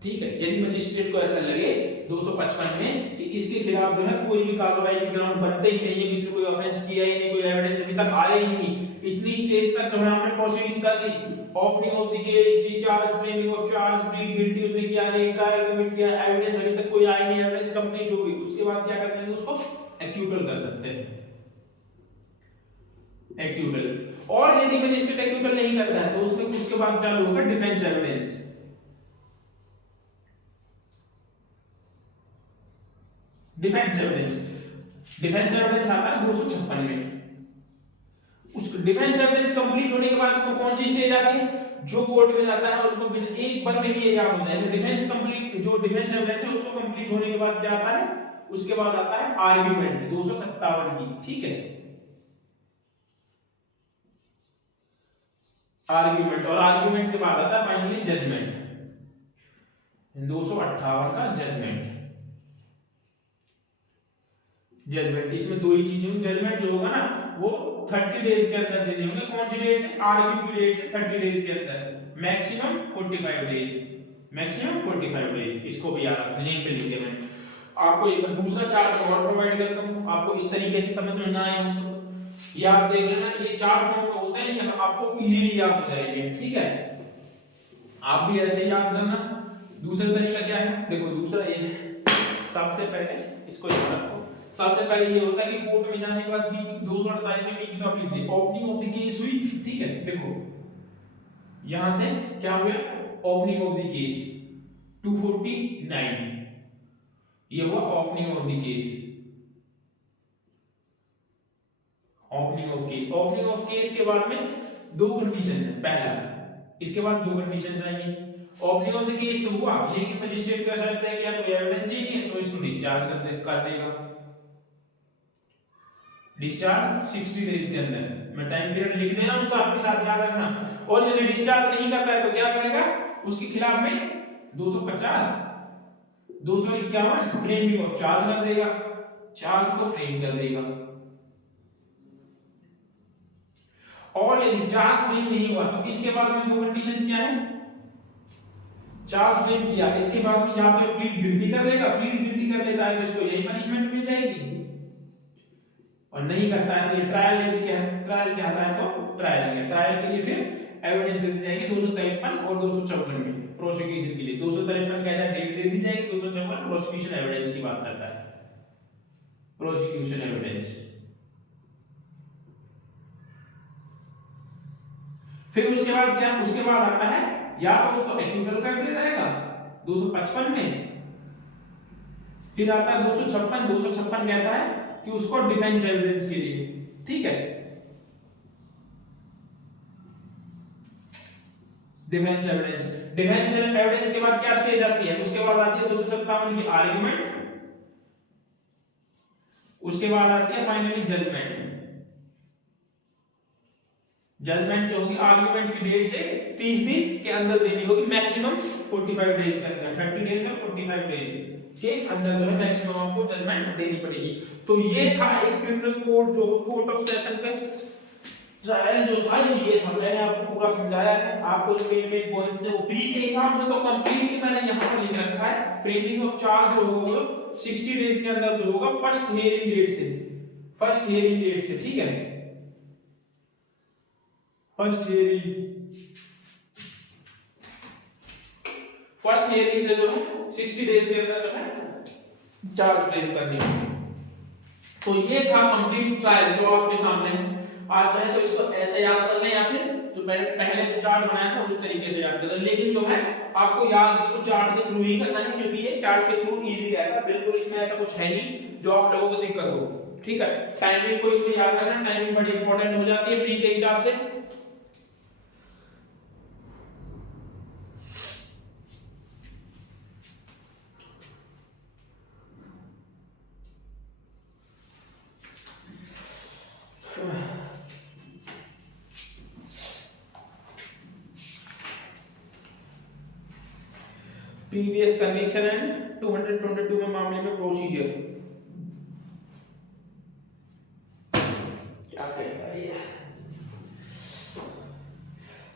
ठीक है। यदि मजिस्ट्रेट को ऐसा लगे 255 में कि इसके खिलाफ जो है कोई भी कार्रवाई के ग्राउंड बनते ही नहीं है, इसने कोई ऑफेंस किया ही नहीं, कोई एविडेंस अभी तक आया ही नहीं, इतनी स्टेज तक जो है हमने प्रोसीडिंग कर दी, opening of the case, discharge, framing of charge, plead guilty उसने किया नहीं, ट्रायल कमिट किया, एविडेंस अभी तक कोई आया नहीं, एविडेंस कंप्लीट हो गई, उसके बाद क्या करते हैं उसको एक्यूटल कर सकते हैं, एक्यूटल। और यदि मजिस्ट्रेट एक्यूटल नहीं करता है तो उसमें उसके बाद चालू होगा डिफेंस एविडेंस। डिफेंस एविडेंस आता है 256 में। उस डिफेंस एविडेंस कंप्लीट होने के बाद को कौन सी स्टेज आती है, जो कोर्ट में जाता है उनको बिना एक बार में ही ये याद हो जाए डिफेंस कंप्लीट, जो डिफेंस एविडेंस है उसको कंप्लीट होने के बाद क्या आता है, उसके बाद आता है आर्गुमेंट 257 की, ठीक है आर्गुमेंट, और आर्गुमेंट के बाद आता है फाइनली जजमेंट 258 का जजमेंट। जजमेंट इसमें दो ही चीजें होंगी, जजमेंट जो होगा ना वो 30 डेज के अंदर देने होंगे, कौन सी डेट से, आरग्यू की डेट से 30 डेज के अंदर, मैक्सिमम 45 डेज, मैक्सिमम 45 डेज। इसको भी याद रखना, यहीं पे लिख दिया मैंने। आपको एक दूसरा चार्ट और प्रोवाइड करता हूं, आपको इस तरीके से समझ में ना आए हो तो ये आप देख लेना, ये चार फॉर्म में होते हैं, ये आपको इजीली याद हो जाएंगे, ठीक है आप भी ऐसे ही याद करना। दूसरा तरीका क्या है, देखो दूसरा ये सबसे पहले इसको याद रखो, सबसे पहले ये होता है कि कोर्ट में जाने के बाद भी 248 में भी तो लिख दे ओपनिंग ऑफ द केस हुई, ठीक है देखो यहां से क्या हुआ ओपनिंग ऑफ द केस 249, ये हुआ opening of the case, opening of case. Opening of case के बाद में दो कंडीशन है, पहला इसके बाद दो कंडीशंस आएंगी, ओपनिंग ऑफ द केस तो हुआ लेकिन मजिस्ट्रेट को ऐसा लगता है कि यार कोई एविडेंस ही नहीं है तो इसको डिस्चार्ज कर देगा, डिस्चार्ज 60 डेज के अंदर, मैं टाइम पीरियड लिख दे रहा हूं आपके साथ याद रखना। और यदि डिस्चार्ज नहीं करता है तो क्या करेगा, उसके खिलाफ में 250 251 फ्रेमिंग ऑफ चार्ज कर देगा, चार्ज को फ्रेम कर देगा। और यदि चार्ज फ्रेम नहीं हुआ तो इसके बाद में दो कंडीशंस क्या है, चार्ज फ्रेम किया इसके बाद में या तो प्लीड गिल्टी कर देगा, प्लीड गिल्टी कर लेता है तो इसको यही पनिशमेंट मिल जाएगी, और नहीं करता है तो ट्रायल, यदि ट्रायल चाहता है तो ट्रायल के लिए फिर एविडेंस दी जाएगी 253 और 254 में। प्रोसिक्यूशन के लिए। 253 कहता है डेट दे दी जाएगी, 254 प्रोसिक्यूशन एविडेंस की बात करता है, प्रोसिक्यूशन एविडेंस। फिर उसके बाद क्या, उसके बाद आता है या तो उसको एक्यूटल कर दिया जाएगा 255 में, फिर आता है 256। 256 कहता है कि उसको डिफेंस एविडेंस के लिए, ठीक है, डिफेंस एविडेंस। डिफेंस एविडेंस के बाद क्या स्टेज आती है, उसके बाद आती है 257 की आर्गुमेंट, उसके बाद आती है फाइनली जजमेंट। जजमेंट जो होगी आर्गुमेंट की डेट से 30 दिन के अंदर देनी होगी, मैक्सिमम 45 डेज के अंदर, 30 डेज और 45 डेज के अंदर जो है मैक्सिमम आपको जजमेंट देनी पड़ेगी। तो ये था एक क्रिमिनल कोड जो कोर्ट ऑफ सेशन पे ट्रायल जो था ये था, मैंने आपको पूरा समझाया है। आपको जो मेन पॉइंट्स थे वो प्री के हिसाब से तो कंप्लीटली मैंने यहां पर लिख रखा है। फ्रेमिंग ऑफ चार्ज जो होगा 60 डेज के अंदर जो होगा फर्स्ट हियरिंग डेट से, फर्स्ट हियरिंग डेट से, ठीक है, फर्स्ट हियरिंग से जो है 60 डेज के अंदर जो है चार्ज फ्रेम करनी है। तो ये था कंप्लीट ट्रायल जो आपके सामने है। आप चाहे तो इसको ऐसे याद कर लें या फिर जो मैंने पहले जो चार्ट बनाया था उस तरीके से याद कर लें, लेकिन जो है आपको याद इसको चार्ट के थ्रू ही करना है, क्योंकि ये चार्ट के थ्रू इजी रहता है, बिल्कुल इसमें ऐसा कुछ है नहीं जो आप लोगों को दिक्कत हो, ठीक है। टाइमिंग को इसमें याद रखना, टाइमिंग बड़ी इंपॉर्टेंट हो जाती है प्री के हिसाब से। प्रीवियस कन्विक्शन एंड 222 में मामले में प्रोसीजर क्या कहता है ये,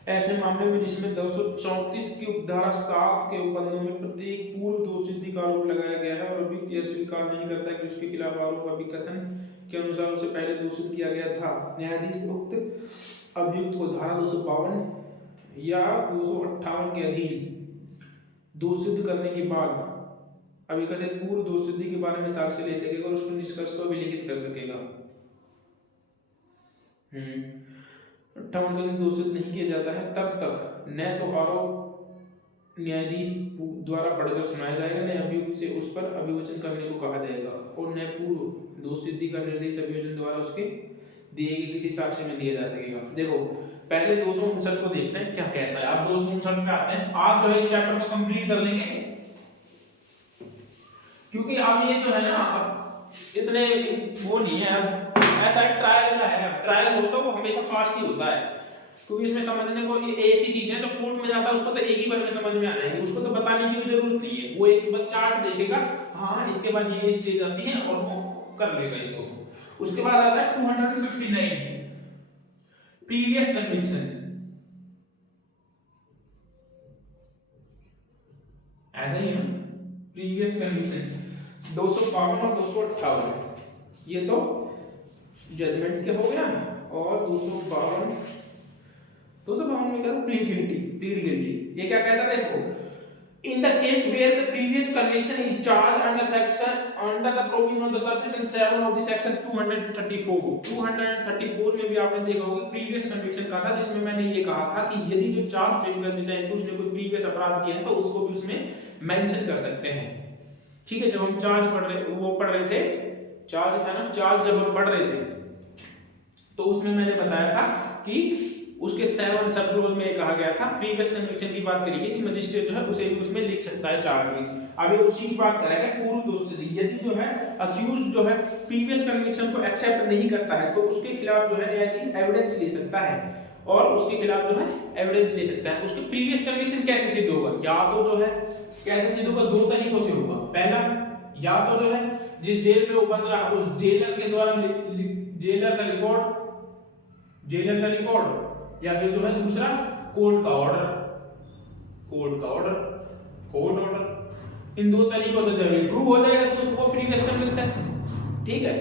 ऐसे मामले में जिसमें 234 की उपधारा 7 के उपबंधों में प्रत्येक पूर्व दोषसिद्धि का आरोप लगाया गया है और अभियुक्त यह स्वीकार नहीं करता कि उसके खिलाफ आरोप अभिकथन के अनुसार उसे पहले दोषित किया गया था, न्यायाधीश उक्त अभियुक्त को धारा 252 या 258 के अधीन दोष सिद्ध करने के बाद अभिकथित पूर्व दोष सिद्धि के बारे में साक्ष्य ले सकेगा और उसको निष्कर्ष को अभिलिखित कर सकेगा। 58 के दोष सिद्ध नहीं किया जाता है तब तक न तो आरोप न्यायाधीश द्वारा पढ़कर सुनाया जाएगा, न अभियुक्त से उस पर अभिवचन करने को कहा जाएगा और न पूर्व दोष सिद्धि का निर्देश अभिवचन द्वारा उसके दिए गए किसी साक्ष्य में दिया जा सकेगा। देखो पहले 259 को देखते हैं क्या कहता है। आप 259 पे आते हैं, आप जो है इस चैप्टर को कंप्लीट कर लेंगे, क्योंकि अब ये जो है ना इतने वो नहीं है, अब ऐसा एक ट्रायल का है, ट्रायल होता है वो हमेशा फास्ट ही होता है, क्योंकि इसमें समझने को ये एक ही चीज है, तो कोर्ट में जाता है उसको तो एक ही बार में समझ में आ जाएगी, उसको तो बताने की भी जरूरत नहीं है, वो एक बार चार्ट देखेगा, हाँ इसके बाद ये स्टेज आती है और वो कर लेगा इसको। उसके बाद आता है 259 प्रीवियस कन्विक्शन, ऐसा ही है ना, प्रीवियस कन्विक्शन 252 और 258 ये तो जजमेंट के हो गया, और 252 में क्या प्ली गिल्टी, ये क्या कहता है देखो, in the case where the previous conviction is charged under the provision of the subsection 7 of the section 234 में भी आपने देखा होगा प्रीवियस कन्विक्शन का था, जिसमें मैंने ये कहा था कि यदि जो चार्ज फ्रेम करते टाइम पे उसने कोई प्रीवियस अपराध किया है तो उसको भी उसमें मेंशन कर सकते हैं, ठीक है। जब हम चार्ज पढ़ रहे थे, चार्ज था ना, चार्ज जब हम पढ़ रहे थे तो उसमें मैंने बताया था कि उसके 7 सब क्लोज में कहा गया था प्रीवियस कन्विक्शन की बात करी गई थी, मजिस्ट्रेट जो है उसे भी उसमें लिख सकता है चार्ज में। अब ये उसी की बात करेगा पूर्व दोष सिद्धि, यदि जो है अक्यूज्ड जो है प्रीवियस कन्विक्शन को एक्सेप्ट नहीं करता है तो उसके खिलाफ जो है न्यायाधीश एविडेंस ले सकता है और उसके खिलाफ जो है एविडेंस ले सकता है। उसके प्रीवियस कन्विक्शन कैसे सिद्ध होगा, या तो जो है कैसे सिद्ध होगा, 2 तरीकों से होगा। पहला, या तो जो है जिस जेल में वो बंद रहा उस जेलर के द्वारा जेलर का रिकॉर्ड, या फिर जो है दूसरा कोर्ट ऑर्डर, इन 2 तरीकों से जब प्रूव हो जाएगा तो उसको प्रीवियस कन्विक्ट है, ठीक है।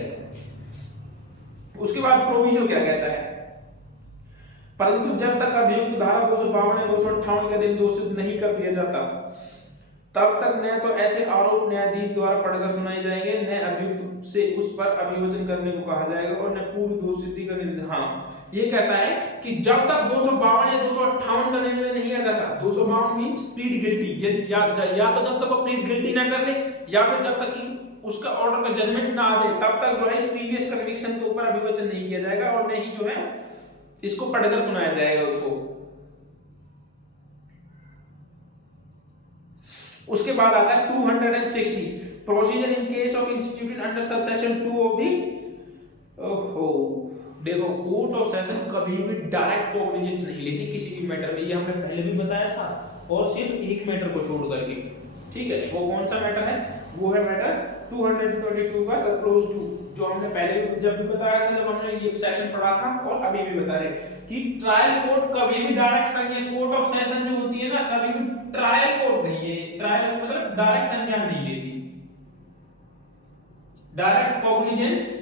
उसके बाद प्रोविजो क्या कहता है, परंतु जब तक अभियुक्त धारा 252 या 258 के अधीन दोषित नहीं कर दिया जाता तब तक न तो ऐसे आरोप न्यायाधीश द्वारा पढ़कर सुनाए जाएंगे, न अभियुक्त से उस पर अभियोजन करने को कहा जाएगा और न पूर्व दोषसिद्धि का निर्णय। हाँ, ये कहता है कि जब तक 252 या 258 का निर्णय नहीं आ जाता, 252 मींस प्लीड गिल्टी, या तो जब तक वो प्लीड गिल्टी ना कर ले या फिर जब तक कि उसका ऑर्डर का जजमेंट ना आ जाए तब तक जो है इस प्रीवियस कन्विक्शन के ऊपर अभियोजन नहीं किया जाएगा और न ही जो है इसको पढ़कर सुनाया जाएगा उसको। उसके बाद आता है 260 procedure in case of instituted under subsection 2 of the. देखो, कोर्ट ऑफ सेशन कभी भी डायरेक्ट कॉग्निजेंस नहीं लेती किसी भी मैटर में, ये हमने पहले भी बताया था, और सिर्फ एक मैटर को छोड़ करके। ठीक है, वो कौन सा मैटर है? वो है मैटर 222 का सब क्लोज 2, जो हमने पहले जब भी बताया था, जब हमने ये सेक्शन पढ़ा था, और अभी भी बता रहे कि ट्रायल कोर्ट कभी भी डायरेक्ट संज्ञान, कोर्ट ऑफ सेशन जो होती है ना, कभी भी ट्रायल कोर्ट नहीं है, ट्रायल मतलब डायरेक्ट संज्ञान नहीं लेती, डायरेक्ट कॉग्निजेंस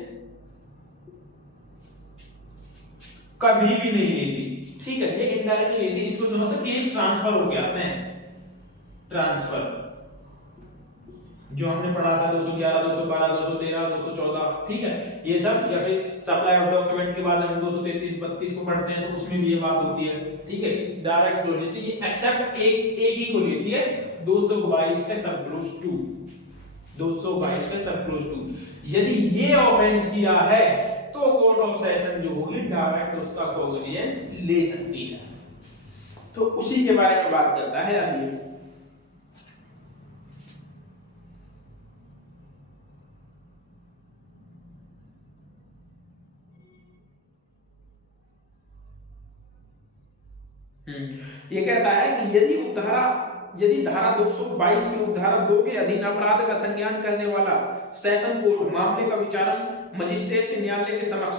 कभी भी नहीं लेती। ठीक है, ये इनडायरेक्टली लेती है, इसको जो होता है केस ट्रांसफर हो गया है, ट्रांसफर जो हमने पढ़ा था 211, 212, 213, 214। ठीक है, ये सब, या फिर सप्लाई ऑफ डॉक्यूमेंट के बाद हम 233, 32 को पढ़ते हैं, तो उसमें भी ये बात होती है। ठीक है, कि डायरेक्ट जो लेती है, ये एक्सेप्ट एक ही को लेती है, 222 के सब क्लोज 2, 222 के सब क्लोज 2। यदि ये ऑफेंस किया है तो कोर्ट ऑफ सेशन जो होगी डायरेक्ट उसका कॉग्निजेंस ले सकती है। तो उसी के बारे में बात करता है अभी। ये कहता है कि यदि धारा 222 की उपधारा 2 के अधीन अपराध का संज्ञान करने वाला सेशन कोर्ट मामले का विचारण मजिस्ट्रेट के न्यायालय के समक्ष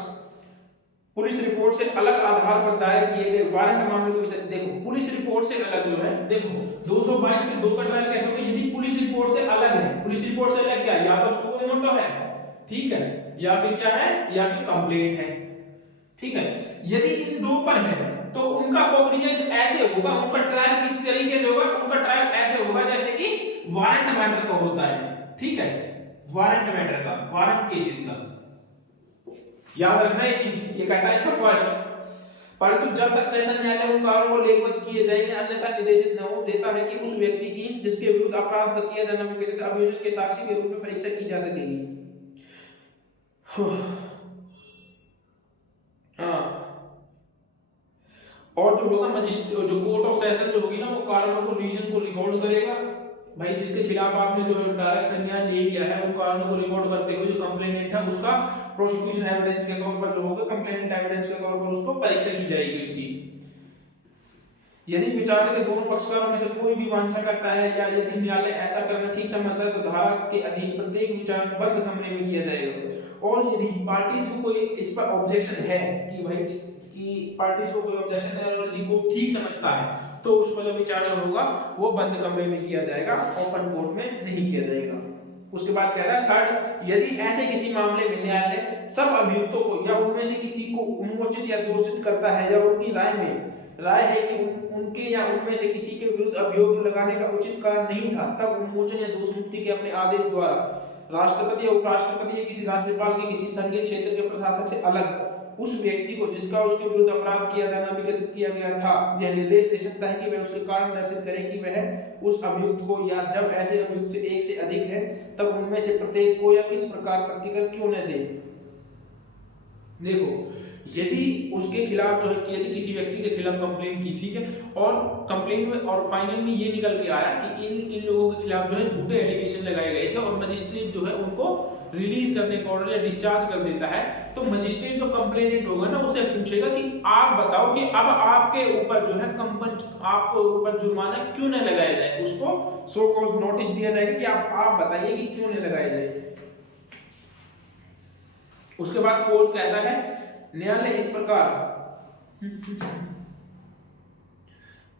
पुलिस रिपोर्ट से अलग आधार पर दायर किए गए वारंट मामले को विचार, देखो पुलिस रिपोर्ट से अलग जो है, देखो 222 के 2 का ट्रायल कैसे होगा? यदि पुलिस रिपोर्ट से अलग है, पुलिस रिपोर्ट से अलग क्या है? या तो सुओ मोटो है, ठीक है, या फिर क्या है, या फिर कंप्लेंट है। ठीक है, यदि इन दो पर है तो उनका कॉग्निजेंस ऐसे होगा, उनका ट्रायल किस तरीके से होगा? उनका ट्रायल ऐसे होगा जैसे कि वारंट मैटर का होता है। ठीक है, वारंट मैटर का, वारंट केसेस का याद रखना ये चीज। ये कहता है इसका फर्स्ट, परंतु जब तक सेशन न्यायालय उन कारणों को लेखबद्ध किए जाएंगे अन्यथा निर्देशित न हो, देता है कि उस व्यक्ति की जिसके विरुद्ध अपराध का किया जाना विकथित अभियोजन के साक्षी के रूप में परीक्षा की जा सकेगी। और जो होगा मजिस्ट्रेट, जो कोर्ट ऑफ सेशन जो होगी ना, वो कारणों को, रीजन को रिकॉर्ड करेगा। भाई जिसके खिलाफ आपने जो डायरेक्ट संज्ञान ले लिया है, उन कारणों को रिकॉर्ड करते हुए जो कंप्लेनेंट है उसका प्रोसिक्यूशन एविडेंस के तौर पर जो होगा, कंप्लेनेंट एविडेंस के तौर पर उसको परीक्षा की जाएगी उसकी। यदि विचार के दोनों पक्षकारों में से कोई भी वांछा करता है या यदि न्यायालय ऐसा करना ठीक समझता है तो धारा के अधीन प्रत्येक विचार बंद कमरे में किया जाएगा। और यदि पार्टीज को कोई इस पर ऑब्जेक्शन है कि भाई कि पार्टीज को कोई ऑब्जेक्शन है और यदि को ठीक समझता है तो उस पर जो विचार होगा वो बंद कमरे में किया जाएगा, ओपन कोर्ट में नहीं किया जाएगा। उसके बाद कहता है थर्ड, यदि ऐसे किसी मामले में न्यायालय सब अभियुक्तों को या उनमें से किसी को उन्मोचित या दोषित करता है या उनकी राय है कि उनके या उनमें से किसी के विरुद्ध अभियोग लगाने का उचित कारण नहीं था, तब उन्मोचन या दोष मुक्ति के अपने आदेश द्वारा राष्ट्रपति या उपराष्ट्रपति या किसी राज्यपाल के किसी संघीय क्षेत्र के प्रशासक से अलग उस व्यक्ति को जिसका उसके विरुद्ध अपराध किया जाना विकथित किया गया था यह निर्देश दे सकता है कि वह उसके कारण दर्शित करे कि वह उस अभियुक्त को, या जब ऐसे अभियुक्त से एक से अधिक है तब उनमें से प्रत्येक को या किस प्रकार प्रतिकर क्यों न दे। देखो, यदि उसके खिलाफ जो है, यदि किसी व्यक्ति के खिलाफ कंप्लेंट की, ठीक है, और कंप्लेंट में और फाइनल में ये निकल के आया कि इन लोगों के खिलाफ जो है झूठे एलिगेशन लगाए गए थे और मजिस्ट्रेट जो है उनको रिलीज करने का ऑर्डर या डिस्चार्ज कर देता है, तो मजिस्ट्रेट जो कंप्लेनेंट होगा ना उससे पूछेगा कि आप बताओ कि अब आपके ऊपर जो है आपको ऊपर जुर्माना क्यों न लगाया जाए। उसको सो कॉज नोटिस दिया जाएगा कि आप बताइए कि क्यों न लगाया जाए। उसके बाद फोर्थ कहता है न्यायालय इस प्रकार,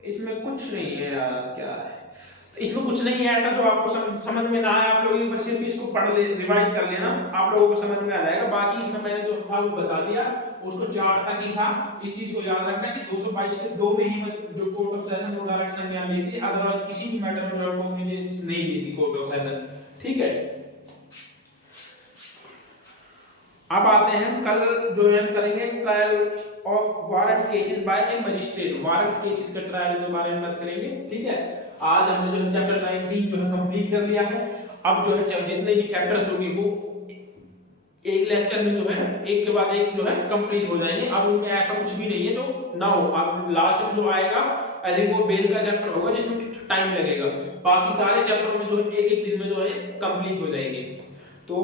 इसमें कुछ नहीं है यार, क्या है इसमें कुछ नहीं है ऐसा जो आपको समझ में ना आए, आप लोग एक बार सिर्फ इसको पढ़ ले, रिवाइज कर लेना, आप लोगों को समझ में आ जाएगा। बाकी इसमें मैंने जो था वो बता दिया, उसको चार्ट तक ही था। इस चीज को याद रखना कि 222 के 2 में ही जो कोर्ट ऑफ सेशन वो डायरेक्ट संज्ञान ली थी, अदरवाइज किसी भी मैटर में जो कॉग्निजेंस नहीं ली थी कोर्ट ऑफ सेशन। ठीक है, अब आते हैं कल जो है हम करेंगे trial of warrant cases bye A magistrate. Warrant cases का ट्रायल के बारे में बात करेंगे। ठीक है, आज हमने जो है चैप्टर 19 जो है कंप्लीट कर लिया है। अब जो है जितने भी चैप्टर्स होंगे वो एक लेक्चर में जो है एक के बाद एक जो है कंप्लीट हो जाएंगे। अब उनमें ऐसा कुछ भी नहीं है जो ना हो। अब लास्ट में जो आएगा आई थिंक वो बेल का चैप्टर होगा जिसमें टाइम लगेगा। बाकी सारे चैप्टर में जो एक एक दिन में जो है कंप्लीट हो जाएंगे। तो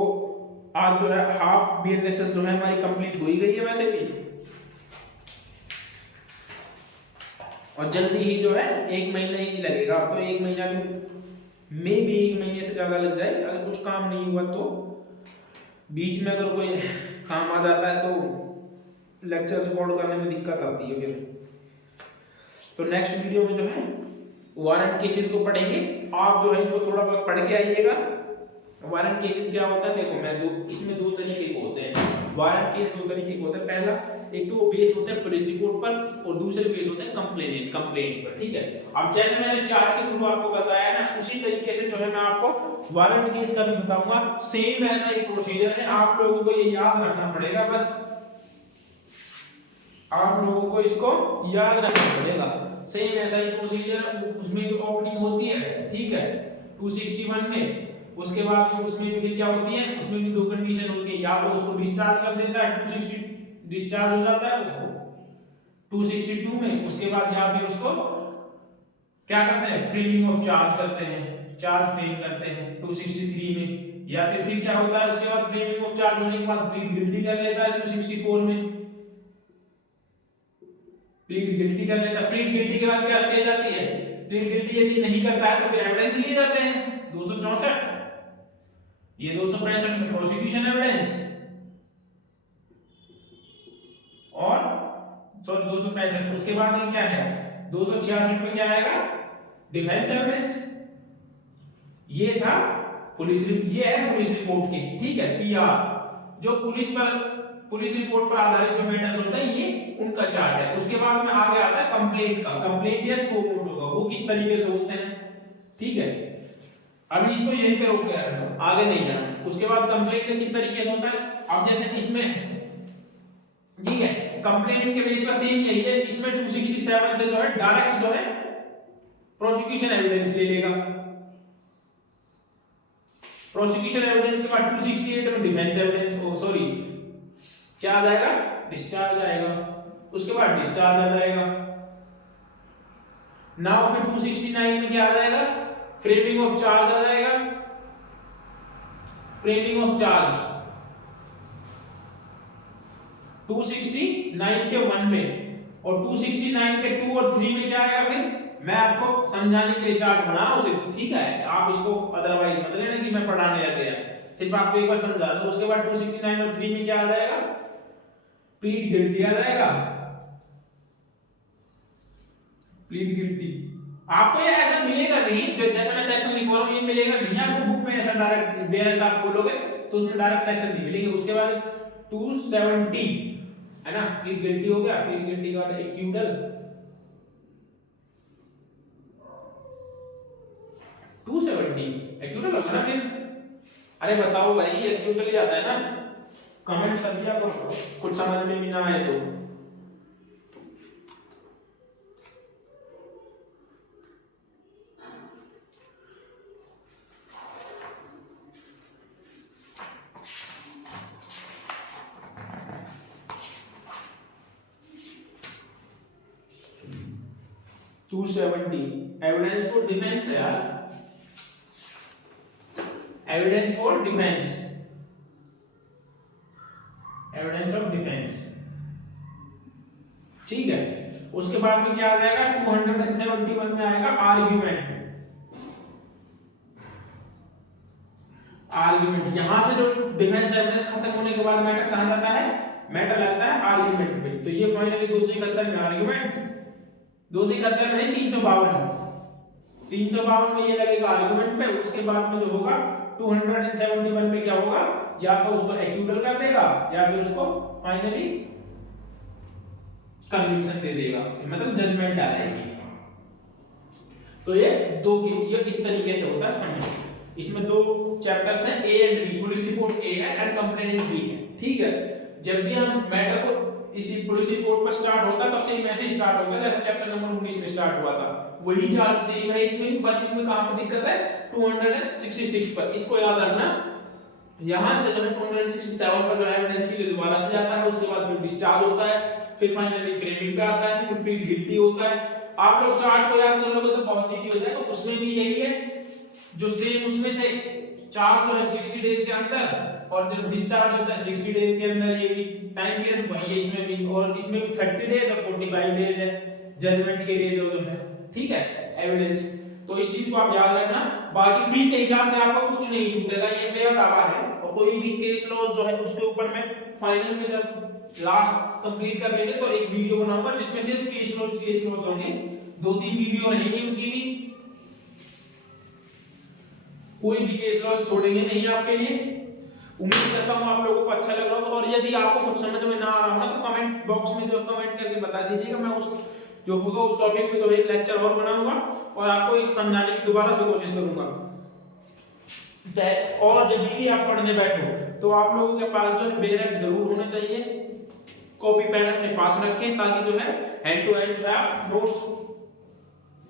आज जो है हाफ बीएनएसएस जो है हमारी कंप्लीट हो ही गई है वैसे भी, और जल्दी ही जो है 1 महीना ही लगेगा। अब तो 1 महीना में भी 1 महीने से ज्यादा लग जाए अगर कुछ काम नहीं हुआ तो। बीच में अगर कोई काम आ जाता है तो लेक्चर रिकॉर्ड करने में दिक्कत आती है फिर। तो नेक्स्ट वीडियो में जो है वारंट केसेस को पढ़ेंगे। आप जो है इनको थोड़ा बहुत पढ़ के आइएगा। वारंट केसेस क्या होता है, देखो मैं इसमें 2 तरीके के होते हैं। वारंट केस 2 तरीके के होते हैं। पहला एक तो वो बेस होते हैं पुलिस रिपोर्ट पर, और दूसरे बेस होते हैं कंप्लेंट पर। ठीक है, अब जैसे मैंने चार्ट के थ्रू आपको बताया ना, उसी तरीके से जो है मैं आपको वारंट केस का भी बताऊंगा। सेम ऐसा ही प्रोसीजर है, आप लोगों को ये याद रखना पड़ेगा। बस आप लोगों को इसको याद रखना पड़ेगा। सेम ऐसा ही प्रोसीजर, उसमें भी ओपनिंग होती है। ठीक है, 261 में। उसके बाद फिर उसमें भी फिर क्या होती है, उसमें भी 2 कंडीशन होती है, या तो उसको डिस्चार्ज कर देता है, 260 डिस्चार्ज हो जाता है वो 262 में। उसके बाद या फिर उसको क्या करते हैं, फ्रेमिंग ऑफ चार्ज करते हैं, चार्ज फ्रेम करते हैं 263 में। या फिर क्या होता है उसके बाद फ्रेमिंग ऑफ चार्ज होने के बाद प्लीड गिल्टी कर लेता है 264 में, प्लीड गिल्टी कर लेता है। प्लीड गिल्टी के बाद क्या स्टेज आती है, प्लीड गिल्टी यदि नहीं करता है तो फिर एविडेंस लिए जाते हैं 264, ये 265 में प्रोसिक्यूशन एविडेंस, और सॉरी 265। उसके बाद ये क्या है 266 में क्या आएगा, डिफेंस एविडेंस। ये था पुलिस, ये है पुलिस रिपोर्ट की। ठीक है, पीआर जो पुलिस रिपोर्ट पर आधारित जो मैटर्स होता है ये उनका चार्ट है। उसके बाद में आगे आता है कंप्लेंट का। कंप्लेंट या सो मोड होगा, वो किस तरीके से होते हैं। ठीक है, अभी इसको यहीं पे रोक के रखना, आगे नहीं जाना। उसके बाद कंप्लेंट किस तरीके से होता है, अब जैसे इसमें ठीक है कंप्लेंट के बेस पर सेम यही है। इसमें 267 से जो है डायरेक्ट जो है प्रोसिक्यूशन एविडेंस ले लेगा। प्रोसिक्यूशन एविडेंस के बाद 268 में डिफेंस एविडेंस, सॉरी क्या आ जाएगा, डिस्चार्ज आएगा। उसके बाद डिस्चार्ज आ जाएगा। नाउ फिर 269 में क्या आ जाएगा, फ्रेमिंग ऑफ चार्ज आ जाएगा। फ्रेमिंग ऑफ चार्ज 269 के 1 में, और 269 के 2 और 3 में क्या आएगा। फिर मैं आपको समझाने के लिए चार्ट बना रहा हूं सिर्फ, ठीक है, आप इसको अदरवाइज मत लेना कि मैं पढ़ाने लग गया, सिर्फ आपको एक बार समझा दो। उसके बाद 269 और 3 में क्या आ जाएगा, प्लीड गिल्टी आ जाएगा। प्लीड गिल्टी आपको ये ऐसा मिलेगा नहीं, जो जैसा मैं सेक्शन लिख रहा हूं ये मिलेगा नहीं आपको बुक में, ऐसा डायरेक्ट बेरेंट आप खोलोगे तो उसमें डायरेक्ट सेक्शन नहीं मिलेंगे। उसके बाद 270 है ना, प्लीड गिल्टी हो गया। प्लीड गिल्टी के बाद एक्यूडल 270 एक्यूडल होगा ना। फिर अरे बताओ भाई, एक्यूडल ही आता है ना, कमेंट कर दिया करो कुछ समझ में भी ना आए तो। एविडेंस फॉर डिफेंस है यार, evidence for defence, evidence of defence. ठीक है, उसके बाद में क्या आ जाएगा, 271 में आएगा आर्ग्यूमेंट। आर्ग्यूमेंट यहां से जो डिफेंस एविडेंस खत्म होने के बाद मैटर कहां जाता है, मैटर आता है आर्ग्यूमेंट पे। तो ये फाइनली 271 में आर्ग्यूमेंट, 271 में नहीं 352, 352 में ये लगेगा आर्गुमेंट पे, उसके बाद में जो होगा 271 में क्या होगा, या तो उसको एक्यूटल कर देगा या फिर उसको फाइनली कन्विक्शन दे देगा, मतलब जजमेंट आ जाएगी। तो ये इस तरीके से होता है समझो। इसमें दो चैप्टर्स हैं, A and B, police report A है एंड कंप्लेनेंट बी है, ठीक है। जब भी हम मैटर को इसी पुलिस रिपोर्ट पर स्टार्ट होता है तो सेम ऐसे ही स्टार्ट होता है जैसे चैप्टर नंबर 19 में स्टार्ट हुआ था, वही चार्ज सेम है इसमें भी, बस इसमें कहां पे दिक्कत है 266 पर। इसको याद रखना, यहां से जो है 267 पर जो है एविडेंस के लिए दोबारा से जाता है, उसके बाद फिर डिस्चार्ज होता है, फिर फाइनली फ्रेमिंग पे आता है, फिर प्लीड गिल्टी होता है। आप लोग चार्ट को याद कर लोगे तो बहुत इजी हो जाएगा। उसमें भी यही है जो सेम उसमें थे, चार्ज जो है 60 डेज के अंदर और जब डिस्चार्ज होता है 60 डेज के अंदर, ये भी टाइम पीरियड वही है इसमें भी, और इसमें भी 30 डेज और 45 डेज है जजमेंट के लिए जो है, ठीक है, एविडेंस। तो इस चीज को आप याद रखना। बाकी प्लीड के हिसाब से आपको कुछ नहीं छूटेगा, ये मेरा दावा है। और कोई भी केस लॉ जो है उसके ऊपर में फाइनल में जब लास्ट कंप्लीट कर लेंगे तो एक वीडियो बनाऊंगा जिसमें सिर्फ केस लॉज होंगे, 2-3 वीडियो रहेंगी उनकी भी, कोई भी केस लॉज छोड़ेंगे नहीं आपके लिए। उम्मीद करता हूं आप लोगों को अच्छा लग रहा होगा, और यदि आपको कुछ समझ में ना आ रहा हो ना तो कमेंट बॉक्स में जो कमेंट करके बता दीजिएगा, मैं उस जो होगा उस टॉपिक पे जो एक लेक्चर और बनाऊंगा और आपको एक समझाने की दोबारा से कोशिश करूंगा। और जब भी आप पढ़ने बैठो तो आप लोगों के पास जो है बेरेक्ट जरूर होना चाहिए, कॉपी पेन अपने पास रखें ताकि जो है हैंड टू हैंड जो है आप नोट्स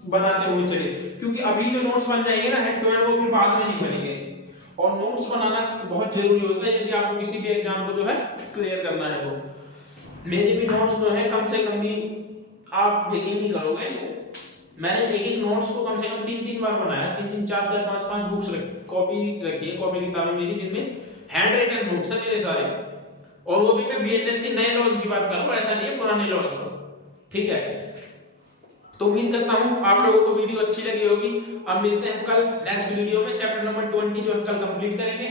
बनाते हुए चले, क्योंकि अभी जो नोट्स बन जाएंगे ना हैंड टू हैंड, वो फिर बाद में नहीं बनेंगे। और नोट्स बनाना बहुत जरूरी होता है यदि आपको किसी भी एग्जाम को जो है क्लियर करना है तो। मेरे भी नोट्स जो है कम से कम भी, आप यकीन नहीं करोगे, मैंने एक नोट्स को कम से कम 3-3 बार बनाया, 3-3 4-4 5-5 बुक्स कॉपी रखी है, कॉपी किताबें मेरी जिनमें हैंड राइटेड नोट्स है मेरे सारे, और वो भी मैं बीएनएस के नए लॉज की बात कर रहा हूं, ऐसा नहीं है पुराने लॉज, ठीक है। तो उम्मीद करता हूं आप लोगों को वीडियो अच्छी लगी होगी। अब मिलते हैं कल नेक्स्ट वीडियो में, चैप्टर नंबर 20 जो हम कल कंप्लीट करेंगे।